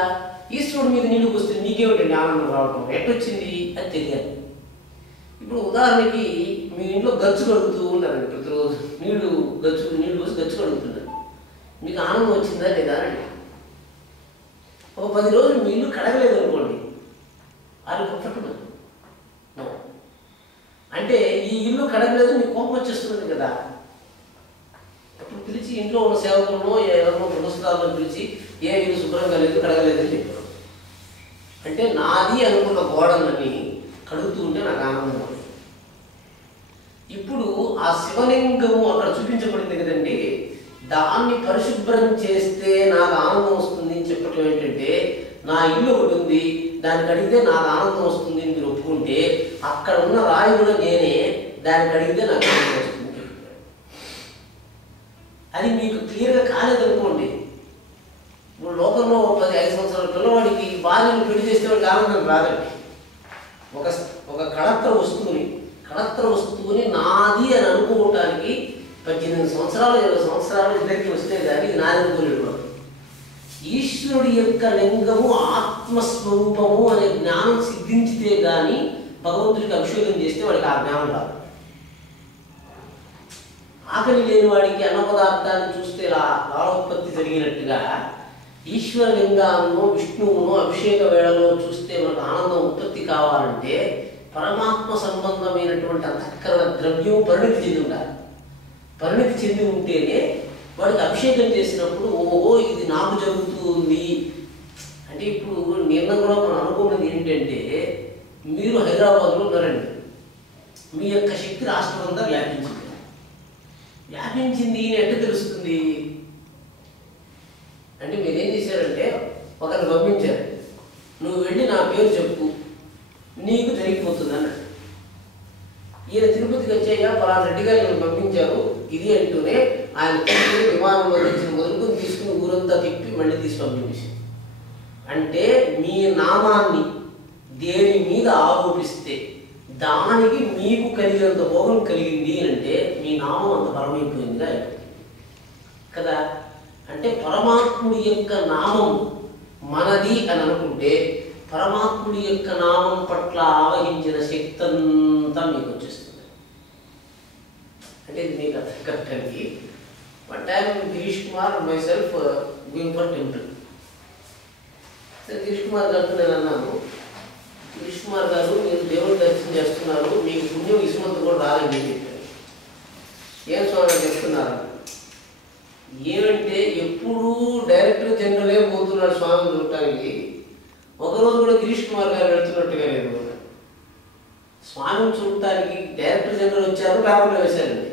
ఈశ్వరుడు మీద నీళ్లు పోస్తే నీకేమిటండి ఆనందం రావడం, ఎట్టొచ్చింది అది తెలియాలి. ఇప్పుడు ఉదాహరణకి మీ ఇంట్లో గచ్చు కడుగుతూ ఉన్నారండి, ప్రతిరోజు నీళ్లు పోసి గచ్చు కడుగుతున్నారు, మీకు ఆనందం వచ్చిందా లేదా అని. ఒక 10 రోజులు మీ ఇల్లు కడగలేదు అనుకోండి, అది కంఫర్టబుల్. అంటే ఈ ఇల్లు కడగలేదు, మీకు కోపం వచ్చేస్తుంది కదా. అప్పుడు పిలిచి ఇంట్లో ఉన్న సేవకులను ఎవరినో పురస్కారాలను పిలిచి ఏ ఇల్లు శుభ్రంగా లేదు, కడగలేదని చెప్పారు. అంటే నాది అనుకున్న గోడలని కడుగుతూ ఉంటే నాకు ఆనందం ఉంది. ఇప్పుడు ఆ శివలింగము అక్కడ చూపించబడింది కదండి, దాన్ని పరిశుభ్రం చేస్తే నాకు ఆనందం వస్తుంది అని చెప్పటం ఏంటంటే, నా ఇల్లు ఒకటి ఉంది, దాన్ని కడిగితే నాకు ఆనందం వస్తుంది అని మీరు ఒప్పుకుంటే, అక్కడ ఉన్న రాయి కూడా నేనే, దాన్ని కడిగితే నాకు ఆనందం వస్తుంది. అది మీకు క్లియర్గా కాలేదనుకోండి, ఇప్పుడు లోకంలో 15 సంవత్సరాల పిల్లవాడికి భార్యను పెళ్లి చేస్తే వాడికి ఆనందం రాదండి. ఒక కళత్ర వస్తువుని కళత్ర వస్తువుని నాది అని అనుకోవటానికి 18 సంవత్సరాలు 20 సంవత్సరాలు ఇద్దరికి వస్తే కానీ ఇది నాది అనుకోలేడు. ఈశ్వరుడి యొక్క లింగము ఆత్మస్వరూపము అనే జ్ఞానం సిద్ధించితే కానీ భగవంతుడికి అభిషేకం చేస్తే వాడికి ఆ జ్ఞానం రాదు. ఆకలి లేని వాడికి అన్న పదార్థాన్ని చూస్తే లాలోత్పత్తి జరిగినట్టుగా ఈశ్వరలింగాన్నో విష్ణువునో అభిషేక వేళలో చూస్తే మనకు ఆనందం ఉత్పత్తి కావాలంటే పరమాత్మ సంబంధమైనటువంటి అంతఃకరణ ద్రవ్యం పరిణితి చెంది ఉండాలి. పరిణితి చెంది ఉంటేనే వాడికి అభిషేకం చేసినప్పుడు ఓహో ఇది నాకు జరుగుతుంది అంటే. ఇప్పుడు నిన్న కూడా మనం అనుకున్నది ఏంటంటే, మీరు హైదరాబాద్లో ఉన్నారండి, మీ యొక్క శక్తి రాష్ట్రం అంతా వ్యాపించింది ఎట్లా తెలుస్తుంది అంటే, మీరేం చేశారంటే ఒకరిని పంపించారు, నువ్వు వెళ్ళి నా పేరు చెప్పు నీకు జరిగిపోతుంది అన్నాడు. ఈయన తిరుపతికి వచ్చాయా పలానా రెడ్డి గారు ఈయన పంపించారు ఇది అంటూనే ఆయన తీసుకుని విమానంలో తెచ్చిన మొదలుకొని తీసుకుని ఊరంతా తిప్పి మళ్ళీ తీసి పంపించేసి, అంటే మీ నామాన్ని దేని మీద ఆరోపిస్తే దానికి మీకు కలిగినంత భోగం కలిగింది అంటే మీ నామం అంత బలమైపోయిందిగా కదా. అంటే పరమాత్ముడి యొక్క నామం మనది అని అనుకుంటే పరమాత్ముడి యొక్క నామం పట్ల ఆవహించిన శక్తి అంతా మీకు వచ్చేస్తుంది. అంటే ఇది మీకు అర్థం కట్టడానికి one time Girish Kumar my self going for temple. సరే గిరీష్ కుమార్ గారితో నేను అన్నాను, గిరీష్ కుమార్ గారు మీరు దేవుని దర్శనం చేస్తున్నారు, మీకు పుణ్యం ఇసుమంత కూడా రాదని చెప్పారు. ఏం స్వామి చెప్తున్నారు ఏమంటే, ఎప్పుడూ డైరెక్టర్ జనరలే పోతున్నాడు స్వామిని చూడటానికి, ఒకరోజు కూడా గిరీష్ కుమార్ గారు వెళ్తున్నట్టుగా లేదు. స్వామిని చూడటానికి డైరెక్టర్ జనరల్ వచ్చారు, పేపర్లో వేశారండి.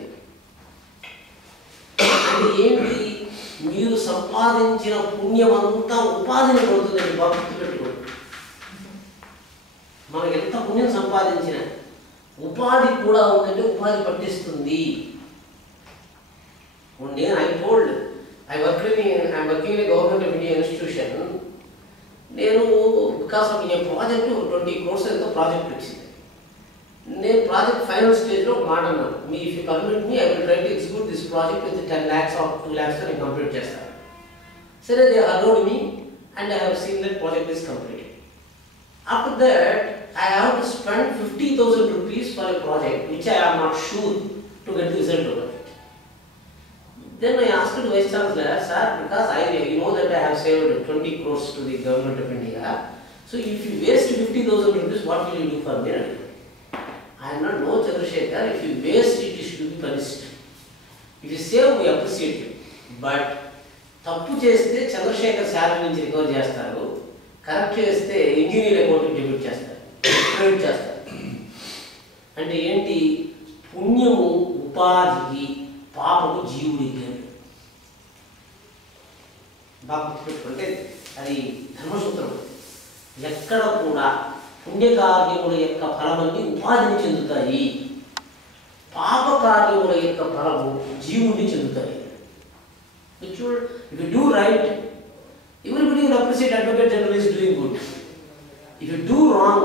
అంటే ఏంటి, మీరు సంపాదించిన పుణ్యం అంతా ఉపాధిని పడుతుందండి. భక్తి పెట్టుకోండి, మనకి ఎంత పుణ్యం సంపాదించిన ఉపాధి కూడా ఉందంటే ఉపాధి పట్టిస్తుంది. నేను I'm working in government of India institution. నేను బికాస్ ఆఫ్ ఈ ప్రాజెక్ట్ 20 crores ఎంతో ప్రాజెక్ట్ వచ్చింది. నేను ప్రాజెక్ట్ ఫైనల్ స్టేజ్లో ఒక మాట అన్నాను, me if you permit me I will try to execute this project with 10 lakhs or 2 lakhs నేను కంప్లీట్ చేస్తాను. సరే they allowed me and I have seen that project is completed. After that I have to spend 50,000 rupees for a project which I am not sure to get the result of it. Then I asked the Vice Chancellor, sir, because you know that I have saved 20 crores to the government of India. So if you waste 50,000 rupees, what will you do for me? I am not no Chandrasekhar. If you waste it, you should be punished. If you save, we appreciate you. But తప్పు చేస్తే Chandrasekhar salary నుంచి recover చేస్తారు, correct చేస్తే engineer అకౌంట్కి debit చేస్తారు, credit చేస్తారు. అంటే ఏంటి, పుణ్యము ఉపాధికి, పాపము జీవుడికి. బాగా గుర్తుపెట్టుకుంటే అది ధర్మసూత్రం. ఎక్కడ కూడా పుణ్యకార్యముల యొక్క ఫలమన్నీ ఉపాధిని చెందుతాయి, పాప కార్యముల యొక్క ఫలము జీవుడిని చెందుతాయి. చూడండి, if you do right, everybody will appreciate Advocate General is doing good. If you do wrong,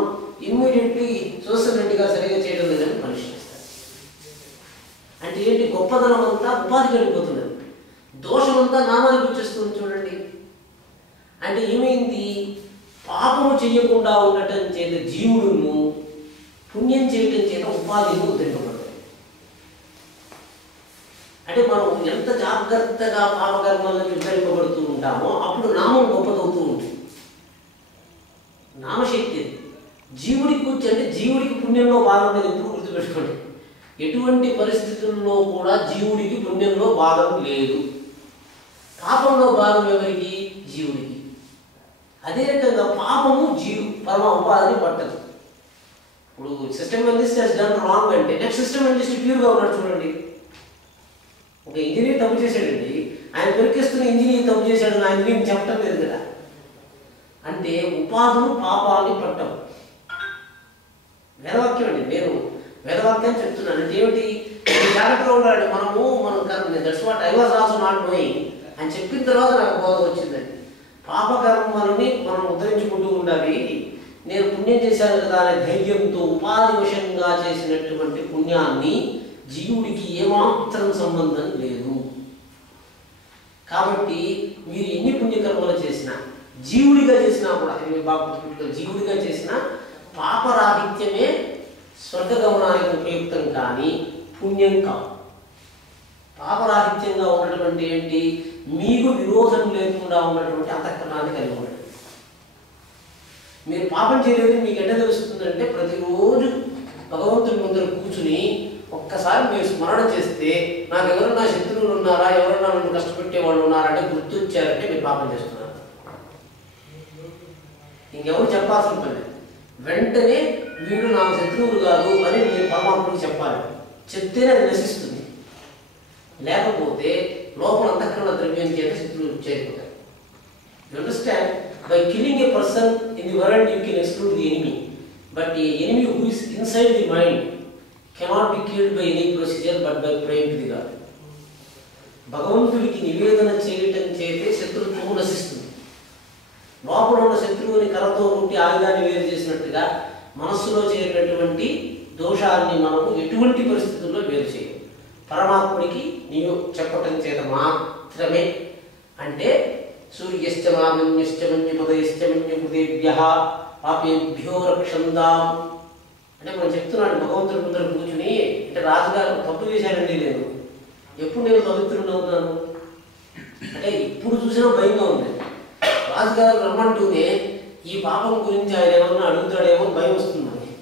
immediately social రెడ్డిగా సరిగా చేయడం లేదని పనిష్ చేస్తారు. అంటే ఏంటి, గొప్పదనం అంతా ఉపాధి గడిపోతున్నది, దోషం అంతా నామానికి వచ్చేస్తుంది. చూడండి, అంటే ఏమైంది, పాపము చేయకుండా ఉండటం చేత జీవుడును, పుణ్యం చేయటం చేత ఉపాధిని ఉద్ధరింపబడతాయి. అంటే మనం ఎంత జాగ్రత్తగా పాపకర్మలను ఉద్ధరింపబడుతూ ఉంటామో అప్పుడు నామం గొప్పదవుతూ ఉంటుంది. నామశక్తి జీవుడికి అంటే జీవుడికి పుణ్యంలో భాగం అనేది ఎప్పుడు గుర్తుపెట్టుకోండి. ఎటువంటి పరిస్థితుల్లో కూడా జీవుడికి పుణ్యంలో భాగం లేదు. పాపంలో భాగం ఎవరికి? జీవుడికి. అదే రకంగా పాపము పరమ ఉపాధిని పట్టదు. ఇప్పుడు system analyst has done wrong అంటే నెక్స్ట్ సిస్టమ్ అనలిస్ట్ ప్యూర్గా ఉన్నాడు. చూడండి, ఒక ఇంజనీర్ తప్పు చేశాడండి, ఆయన పెరికేస్తున్న ఇంజనీర్ తప్పు చేశాడు, ఆయన ఇంజనీర్ చెప్పటం లేదు కదా. అంటే ఉపాధులు పాపాన్ని పట్టవు. వేదవాక్యం అండి, నేను వేదవాక్యాన్ని చెప్తున్నాను. అంటే ఏమిటి, జాగ్రత్తగా ఉండాలి మనం that's what I was also not knowing అని చెప్పిన తర్వాత నాకు బోధ వచ్చిందండి. పాపకర్మలని మనం ఉద్ధరించుకుంటూ ఉండాలి. నేను పుణ్యం చేశాను కదా అనే ధైర్యంతో ఉపాధివశంగా చేసినటువంటి పుణ్యాన్ని జీవుడికి ఏమాత్రం సంబంధం లేదు. కాబట్టి మీరు ఎన్ని పుణ్యకర్మలు చేసినా, జీవుడిగా చేసినా కూడా, జీవుడిగా చేసినా పాపరాహిత్యమే స్వర్గగమనానికి ఉపయుక్తం కానీ పుణ్యం కాదు. పాపరాహిత్యంగా ఉన్నటువంటి ఏంటి? మీకు విరోధం లేకుండా ఉన్నటువంటి అంతఃకరణాన్ని కలిగి ఉండడం. మీరు పాపం చేయలేదు మీకు ఎట్లా తెలుస్తుందంటే, ప్రతిరోజు భగవంతుని ముందర కూర్చుని ఒక్కసారి మీరు స్మరణ చేస్తే నాకు ఎవరన్నా శత్రువులు ఉన్నారా, ఎవరన్నా నన్ను కష్టపెట్టే వాళ్ళు ఉన్నారంటే గుర్తొచ్చారంటే మీరు పాపం చేస్తున్నారు. ఇంకెవరు చెప్పాల్సిన పని, వెంటనే వీడు నా శత్రువులు కాదు అని మీరు పరమాత్మకు చెప్పాలి. చెప్తేనే అది నశిస్తుంది. లేకపోతే లోపల అంతఃకరణ ద్రవ్యం చేత శత్రువులు చేరిపోతారు. You understand? By killing a person in the world you can exclude the enemy, but a enemy who is inside the mind cannot be killed by any procedure but by praying to the God. భగవంతుడికి నివేదన చేయటం చేతే శత్రుత్వము నశిస్తుంది. లోపల ఉన్న శత్రువుని కర్రతో కొట్టి ఆయుధాన్ని వేరు చేసినట్టుగా మనస్సులో చేరినటువంటి దోషాన్ని మనము ఎటువంటి పరిస్థితుల్లో వేరు చేయం. పరమాత్ముడికి నీవు చెప్పటం చేత మాత్రమే. అంటే సూర్యశ్చమాన్యశ్చమన్యపదయశ్చమన్యపదేభ్యః పాపేభ్యో రక్షందాం అంటే మనం చెప్తున్నాడు భగవంతుడి ముందర కూర్చుని. అంటే రాజుగారు తప్పు చేశానండి, నేను ఎప్పుడు నేను పవిత్రుడు అవుతాను అంటే ఇప్పుడు చూసినా భయంగా ఉంది. రాజుగారు రమ్మంటూనే ఈ పాపం గురించి ఆయన ఏమన్నా అడుగుతాడేమో భయం వస్తుంది. మనకి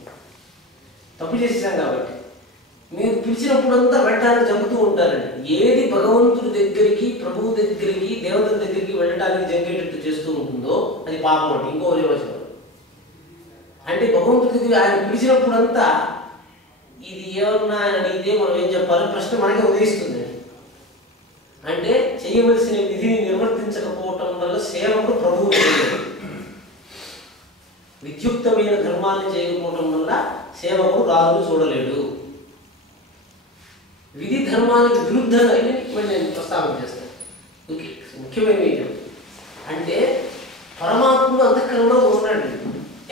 తప్పు చేసేసాం కాబట్టి. మీరు పిలిచినప్పుడంతా వెంటనే జంపుతూ ఉంటారండి. ఏది భగవంతుడి దగ్గరికి, ప్రభువు దగ్గరికి, దేవతల దగ్గరికి వెళ్ళడానికి జంగేటట్టు చేస్తూ ఉంటుందో అది పాపం అంటే. ఇంకో నిర్వచనం అంటే భగవంతుడి దగ్గర ఆయన పిలిచినప్పుడంతా ఇది ఏమన్నా ఆయన అడిగితే మనం ఏం చెప్పాలి ప్రశ్న మనకే ఉదయిస్తుంది. అంటే చేయవలసిన విధిని నిర్వర్తించకపోవటం వల్ల సేవకు ప్రభువు చేయలేదు. విద్యుక్తమైన ధర్మాన్ని చేయకపోవటం వల్ల సేవకు రాజును చూడలేడు. విధి ధర్మానికి విరుద్ధంగా నేను ప్రస్తావన చేస్తాను. ముఖ్యమైన విషయం అంటే పరమాత్ముడు అంతఃకరణలో ఉన్నాడు.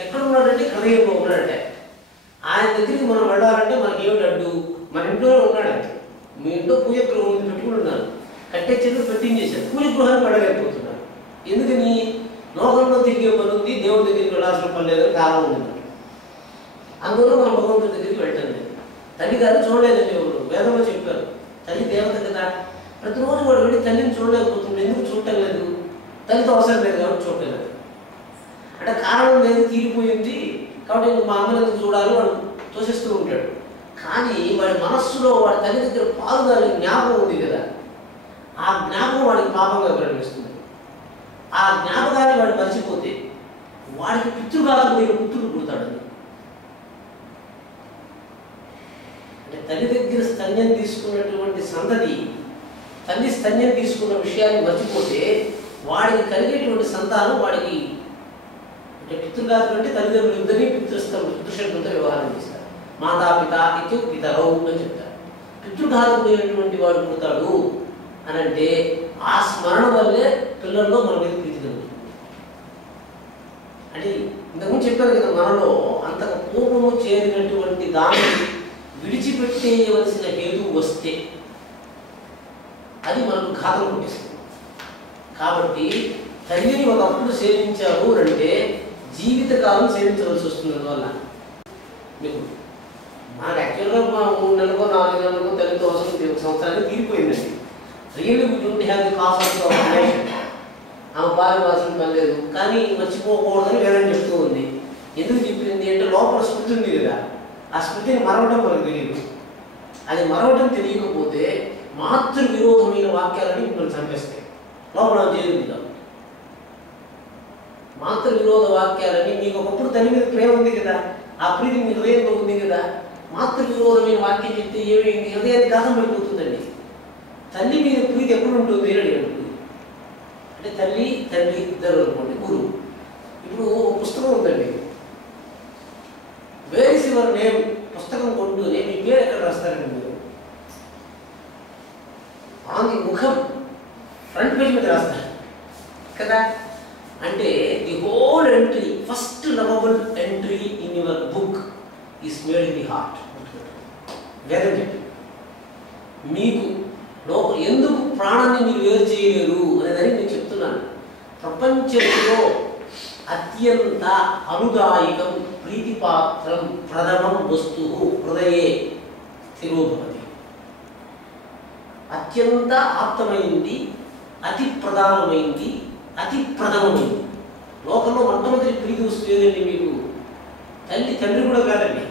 ఎక్కడ ఉన్నాడంటే హృదయంలో ఉన్నాడంటే. ఆయన దగ్గరికి మనం వెళ్ళాలంటే మనకి ఏమిటి అడ్డు? మన ఇంట్లో ఉన్నాడంటే. మీ ఇంట్లో పూజ గృహం పెట్టుకుని ఉన్నారు, కట్టే చెట్లు పెట్టించేశారు, పూజ గృహాన్ని పడలేకపోతున్నారు. ఎందుకని? లోకంలో తిరిగే పని ఉంది, దేవుడి దగ్గరికి వెళ్ళాల్సిన పని లేదని కారణం ఉంది. అందువల్ల మనం భగవంతుడి దగ్గరికి వెళ్ళటం లేదు. తల్లిగారు చూడలేదండి ఎవరు, వేదంలో చెప్పారు. తల్లి దేవత కదా, ప్రతిరోజు వాడు వెళ్ళి తల్లిని చూడలేకపోతుంది. ఎందుకు చూడటం లేదు? తల్లితో అవసరం లేదు కాబట్టి చూడటం లేదు. అంటే కారణం లేదు, తీరిపోయింది కాబట్టి మా అమ్మని ఎందుకు చూడాలి వాడు తోసిస్తూ ఉంటాడు. కానీ వాడి మనస్సులో వాడి తల్లి దగ్గర పాల్గొనే జ్ఞాపకం ఉంది కదా, ఆ జ్ఞాపకం వాడికి పాపంగా పరిగణిస్తుంది. ఆ జ్ఞాపకాన్ని వాడు మర్చిపోతే వాడికి పితృఘాతకుడైన పుత్రుడు పుడతాడు. అంటే తల్లి దగ్గర స్తన్యం తీసుకున్నటువంటి సంతతి తల్లి స్తన్యం తీసుకున్న విషయాన్ని మర్చిపోతే వాడికి కలిగేటువంటి సంతానం వాడికి అంటే పితృఘాతులు అంటే తల్లిదండ్రులు ఇద్దరినీ పితృశక్తులతో వ్యవహారం చేస్తారు. మాతాపిత ఇత్యు పితరౌ అని చెప్తారు. పితృఘాతుడైనటువంటి వాడు పుడతాడు అని అంటే ఆ స్మరణ వల్లే పిల్లల్లో మన మీద ప్రీతి కలుగుతుంది. అంటే ఇంతకుముందు చెప్పాను కదా, మనలో అంత పూర్వము చేరినటువంటి దాన్ని విడిచిపెట్టేయవలసిన హేతువు వస్తే అది మనకు ఘాతం పుట్టిస్తుంది. కాబట్టి తల్లిని ఒకప్పుడు సేవించారు అంటే జీవితకాలం సేవించవలసి వస్తుంది. అందువల్ల మీకు మనకు యాక్చువల్గా 3 నెలలకో 4 నెలలకో తల్లితో అవసరం సంవత్సరానికి తీరిపోయిందండి. Really we don't have the cost of relation. ఆమె పాలు వాసన పనిలేదు కానీ మర్చిపోకూడదని వేదని చెప్తూ ఉంది. ఎందుకు చెప్పింది అంటే లోపల స్మృతి ఉంది కదా, ఆ స్మృతిని మరవడం మనకు తెలియదు. అది మరవడం తెలియకపోతే మాతృ విరోధమైన వాక్యాలని మిమ్మల్ని చంపేస్తాయి. లోపల చేరుంది కాబట్టి మాతృ విరోధ వాక్యాలని మీకు ఒకప్పుడు తల్లి మీద ప్రేమ ఉంది కదా, ఆ ప్రీతి మీ హృదయంలో ఉంది కదా, మాతృ విరోధమైన వాక్యం చెప్తే ఏమైంది? హృదయాన్ని ఘాతం పడిపోతుందండి. తల్లి మీద ప్రీతి ఎప్పుడు ఉంటుంది అని అడిగాడు. అంటే తల్లి తండ్రి ఇద్దరు అనుకోండి, గురువు. ఇప్పుడు ఒక పుస్తకం ఉందండి, వేర్ ఇస్ యువర్ నేమ్ పుస్తకం కొంటూనే మీ పేరు ఎక్కడ రాస్తారండి? మీరు ఆన్ ది ముఖం ఫ్రంట్ పేజ్ మీద రాస్తారు కదా. అంటే the whole entry, first lovable entry in your book is made in the heart. వేదం చెప్పి మీకు ఎందుకు ప్రాణాన్ని మీరు వేరు చేయలేరు అనేదని నేను చెప్తున్నాను. ప్రపంచంలో అత్యంత అనుదాయకం, ప్రీతిపాత్రం, ప్రథమం వస్తువు హృదయే స్థిరోభవతి. అత్యంత ఆప్తమైంది, అతి ప్రధానమైంది, అతి ప్రథమమైంది. లోకంలో మొట్టమొదటి ప్రీతి వస్తువు ఏదండి మీకు? తండ్రి కూడా కాదండి.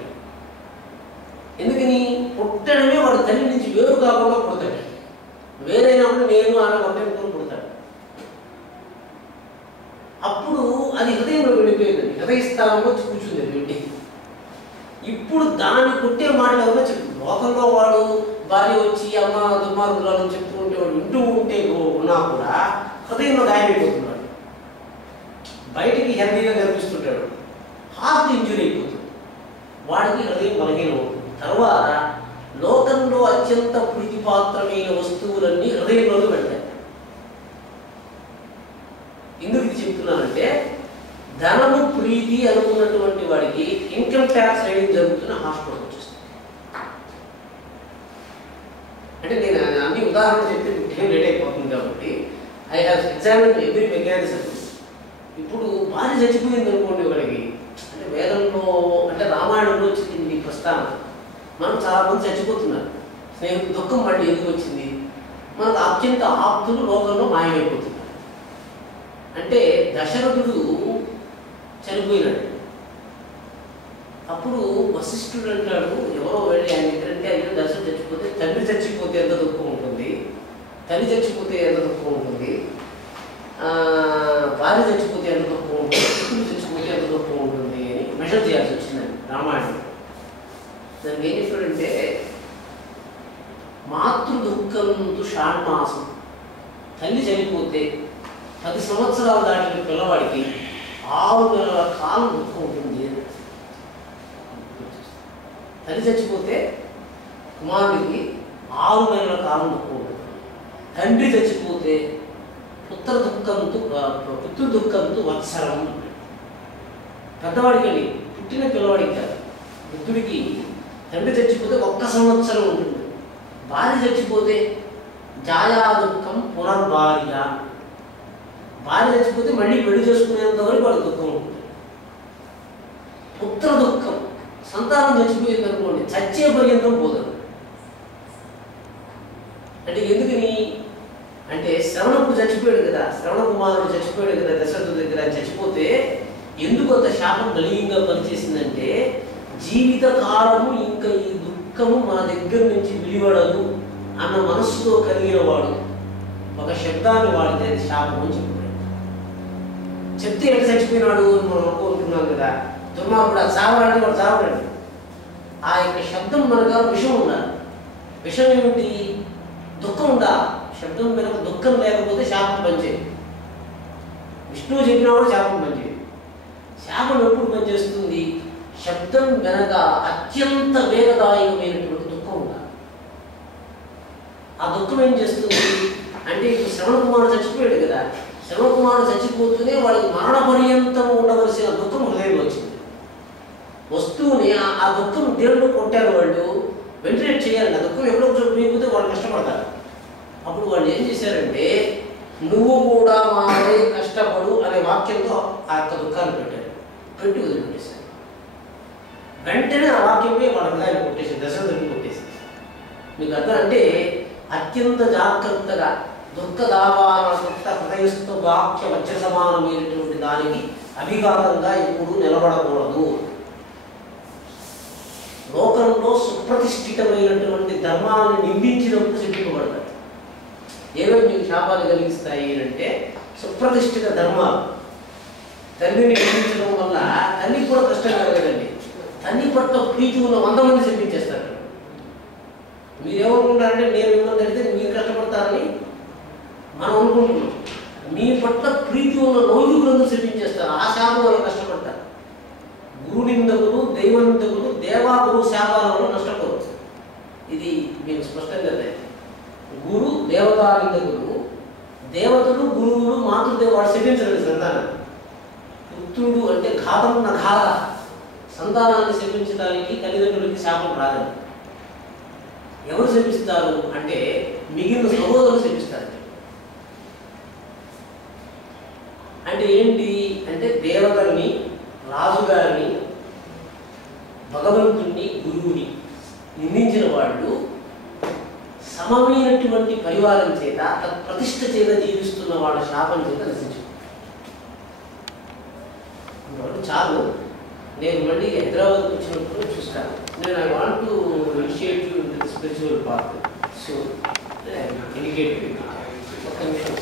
ఎందుకని? పుట్టడమే వాడు తల్లి నుంచి వేరు కాకుండా పుడతాడు. వేరైనప్పుడు నేను ఆమె ఒంటరితో పుడతాడు. అప్పుడు అది హృదయంలో వెళ్ళిపోయిందండి. హృదయస్థానంలో వచ్చి కూర్చుంది వెళ్ళి. ఇప్పుడు దాన్ని కొట్టే మాటలు ఎవరో చెప్పు. లోకంలో వాడు భార్య వచ్చి అమ్మ దుర్మార్గులను చెప్తూ ఉంటే వాడు వింటూ ఉంటే ఉన్నా కూడా హృదయంలో గాయమైపోతున్నాడు. బయటికి హెల్దీగా కనిపిస్తుంటాడు, హార్ట్ ఇంజురీ అయిపోతుంది, వాడికి హృదయం బలహీనమవుతుంది. తర్వాత లోకంలో అత్యంత ప్రీతిపాత్రమైన వస్తువులన్నీ హృదయంలోకి వెళ్తాయి. ఎందుకు ఇది చెప్తున్నానంటే, ధనము ప్రీతి అనుకున్నటువంటి వాడికి ఇన్కమ్ ట్యాక్స్ రైడింగ్ జరుగుతున్న హాస్పిటల్ వచ్చేస్తుంది. అంటే నేను అన్ని ఉదాహరణ చెప్తే టైం లేట్ అయిపోతుంది కాబట్టి I have examine every mechanism. ఇప్పుడు భార్య చచ్చిపోయింది అనుకోండి వాడికి, అంటే వేదంలో అంటే రామాయణంలో వచ్చింది ప్రస్థానం. మనం చాలామంది చచ్చిపోతున్నారు. స్నేహితులు దుఃఖం మళ్ళీ ఎందుకు వచ్చింది? మనకు అత్యంత ఆప్తులు లోకంలో మాయమైపోతున్నారు. అంటే దశరథుడు చనిపోయినాడు. అప్పుడు వశిష్ఠుడు అంటాడు, ఎవరో వెళ్ళి ఆయన ఎక్కడంటే ఆయన దశరథుడు చచ్చిపోతే, తండ్రి చచ్చిపోతే ఎంత దుఃఖం ఉంటుంది, తల్లి చచ్చిపోతే ఎంత దుఃఖం ఉంటుంది, భార్య చచ్చిపోతే ఎంత దుఃఖం ఉంటుంది, పుత్రుడు చచ్చిపోతే ఎంత దుఃఖం ఉంటుంది అని మెషర్ చేయాల్సి వచ్చిందండి రామాయణం. దానికి ఏం చెప్పాడంటే, మాతృ దుఃఖంతో షాణ్మాసం, తల్లి చనిపోతే 10 సంవత్సరాలు దాటిన పిల్లవాడికి 6 నెలల కాలం దుఃఖం ఉంటుంది. తల్లి చచ్చిపోతే కుమారుడికి 6 నెలల కాలం దుఃఖం ఉంటుంది. తండ్రి చచ్చిపోతే పుత్ర దుఃఖంతో వత్సరం. పెద్దవాడికి, పుట్టిన పిల్లవాడికి కాదు, వృద్ధుడికి తండ్రి చచ్చిపోతే 1 సంవత్సరం ఉంటుంది. భార్య చచ్చిపోతే జాయా దుఃఖం పునర్భార్య. భార్య చచ్చిపోతే మళ్ళీ పెళ్లి చేసుకునేంత వరకు వాడి దుఃఖం ఉంటుంది. పుత్ర దుఃఖం, సంతానం చచ్చిపోయింది అనుకోండి, చచ్చే పర్యంతం పోతుంది. అంటే ఎందుకని అంటే శ్రవణకుడు చచ్చిపోయాడు కదా, శ్రవణ కుమారుడు చచ్చిపోయాడు కదా దశరథుడి దగ్గర. చచ్చిపోతే ఎందుకు అంత శాపం బలీయంగా పనిచేసిందంటే, జీవిత కాలము ఇంకా ఈ దుఃఖము మన దగ్గర నుంచి విడివడదు అన్న మనస్సుతో కలిగిన వాడు ఒక శబ్దాన్ని వాడితే అది శాపం అని చెప్పాడు. చెప్తే ఎట్లా చచ్చిపోయినాడు అని మనం అనుకుంటున్నాం కదా. దుర్మార్గుడు చావడానికి వాడు చావడండి. ఆ యొక్క శబ్దం మనకు విషం ఉండాలి. విషం ఏమిటి? దుఃఖం ఉండాలి. శబ్దం వెనక దుఃఖం లేకపోతే శాపం పనిచేయదు. విష్ణువు చెప్పినవాడు శాపం పనిచేయదు. శాపం ఎప్పుడు పనిచేస్తుంది? శబ్దం వెనక అత్యంత వేగదాయకమైనటువంటి దుఃఖం ఉండాలి. ఆ దుఃఖం ఏం చేస్తుంది అంటే, ఇప్పుడు శ్రవణ కుమారుడు చచ్చిపోయాడు కదా, శ్రవణ కుమారుడు చచ్చిపోతూనే వాడికి మరణ పర్యంతం ఉండవలసిన దుఃఖం హృదయంలో వచ్చింది. వస్తువుని ఆ దుఃఖం దేవుడు కొట్టారు వాళ్ళు, వెంటిలేట్ చేయాలి. ఆ దుఃఖం ఎప్పుడో పోయిపోతే వాళ్ళు కష్టపడతారు. అప్పుడు వాళ్ళు ఏం చేశారంటే, నువ్వు కూడా మారే కష్టపడు అనే వాక్యంతో ఆ యొక్క దుఃఖాన్ని పెట్టారు, పెట్టి వదిలిపెట్టేశారు. వెంటనే ఆ వాక్యమే వాళ్ళ హృదయాన్ని కొట్టేసింది, దశరథుడిని కొట్టేసింది. మీకు అర్థం అంటే, అత్యంత జాగ్రత్తగా దుఃఖదావారత హృదయస్థ వాక్య వజ్ర సమానమైనటువంటి దానికి అభిఘాతంగా ఎప్పుడు నిలబడకూడదు. లోకంలో సుప్రతిష్ఠితమైనటువంటి ధర్మాలను నిందించినప్పుడు శిక్షింపబడతారు. ఏమేమి మీకు శాపాలు కలిగిస్తాయి అంటే, సుప్రతిష్ఠిత ధర్మాలు. తల్లిని నిందించడం వల్ల తల్లికి కూడా కష్టం కలగదండి. తల్లి పట్ల ప్రీతి ఉన్న 100 మంది చెప్పించేస్తారు. మీరేమనుకుంటారంటే, నేను మిమ్మల్ని అడిగితే మీరు కష్టపడతారని మనం అనుకుంటున్నాం. మీ పట్ల ప్రీతి ఉన్న 9 చెప్పించేస్తారు. ఆ శాపం వల్ల కష్టపడతారు. గురు నిందకులు, దైవ నిందకులు, దేవాగురు శాపాల వల్ల నష్టపోవచ్చు. ఇది మీకు స్పష్టంగా తెలియదు. గురు దేవతా నిందకులు, దేవతలు, గురువులు, మాతృదేవ వాడు శపించలేదు సంతానం. పుత్రుడు అంటే ఘాతం ఘాత, సంతానాన్ని శపించడానికి తల్లిదండ్రులకి శాపం రాదని. ఎవరు శపిస్తారు అంటే మిగిలిన సహోదరులు శపిస్తారు. అంటే ఏంటి అంటే దేవతల్ని, రాజుగారిని, భగవంతుణ్ణి, గురువుని నిందించిన వాళ్ళు సమమైనటువంటి పరివారం చేత ప్రతిష్ఠ చేత జీవిస్తున్న వాళ్ళ శాపం చేత నశించు. చాలు. నేను మళ్ళీ హైదరాబాద్ వచ్చినప్పుడు చూస్తాను. నేను I want to initiate you in the spiritual path. So educate ఒక్క నిమిషం.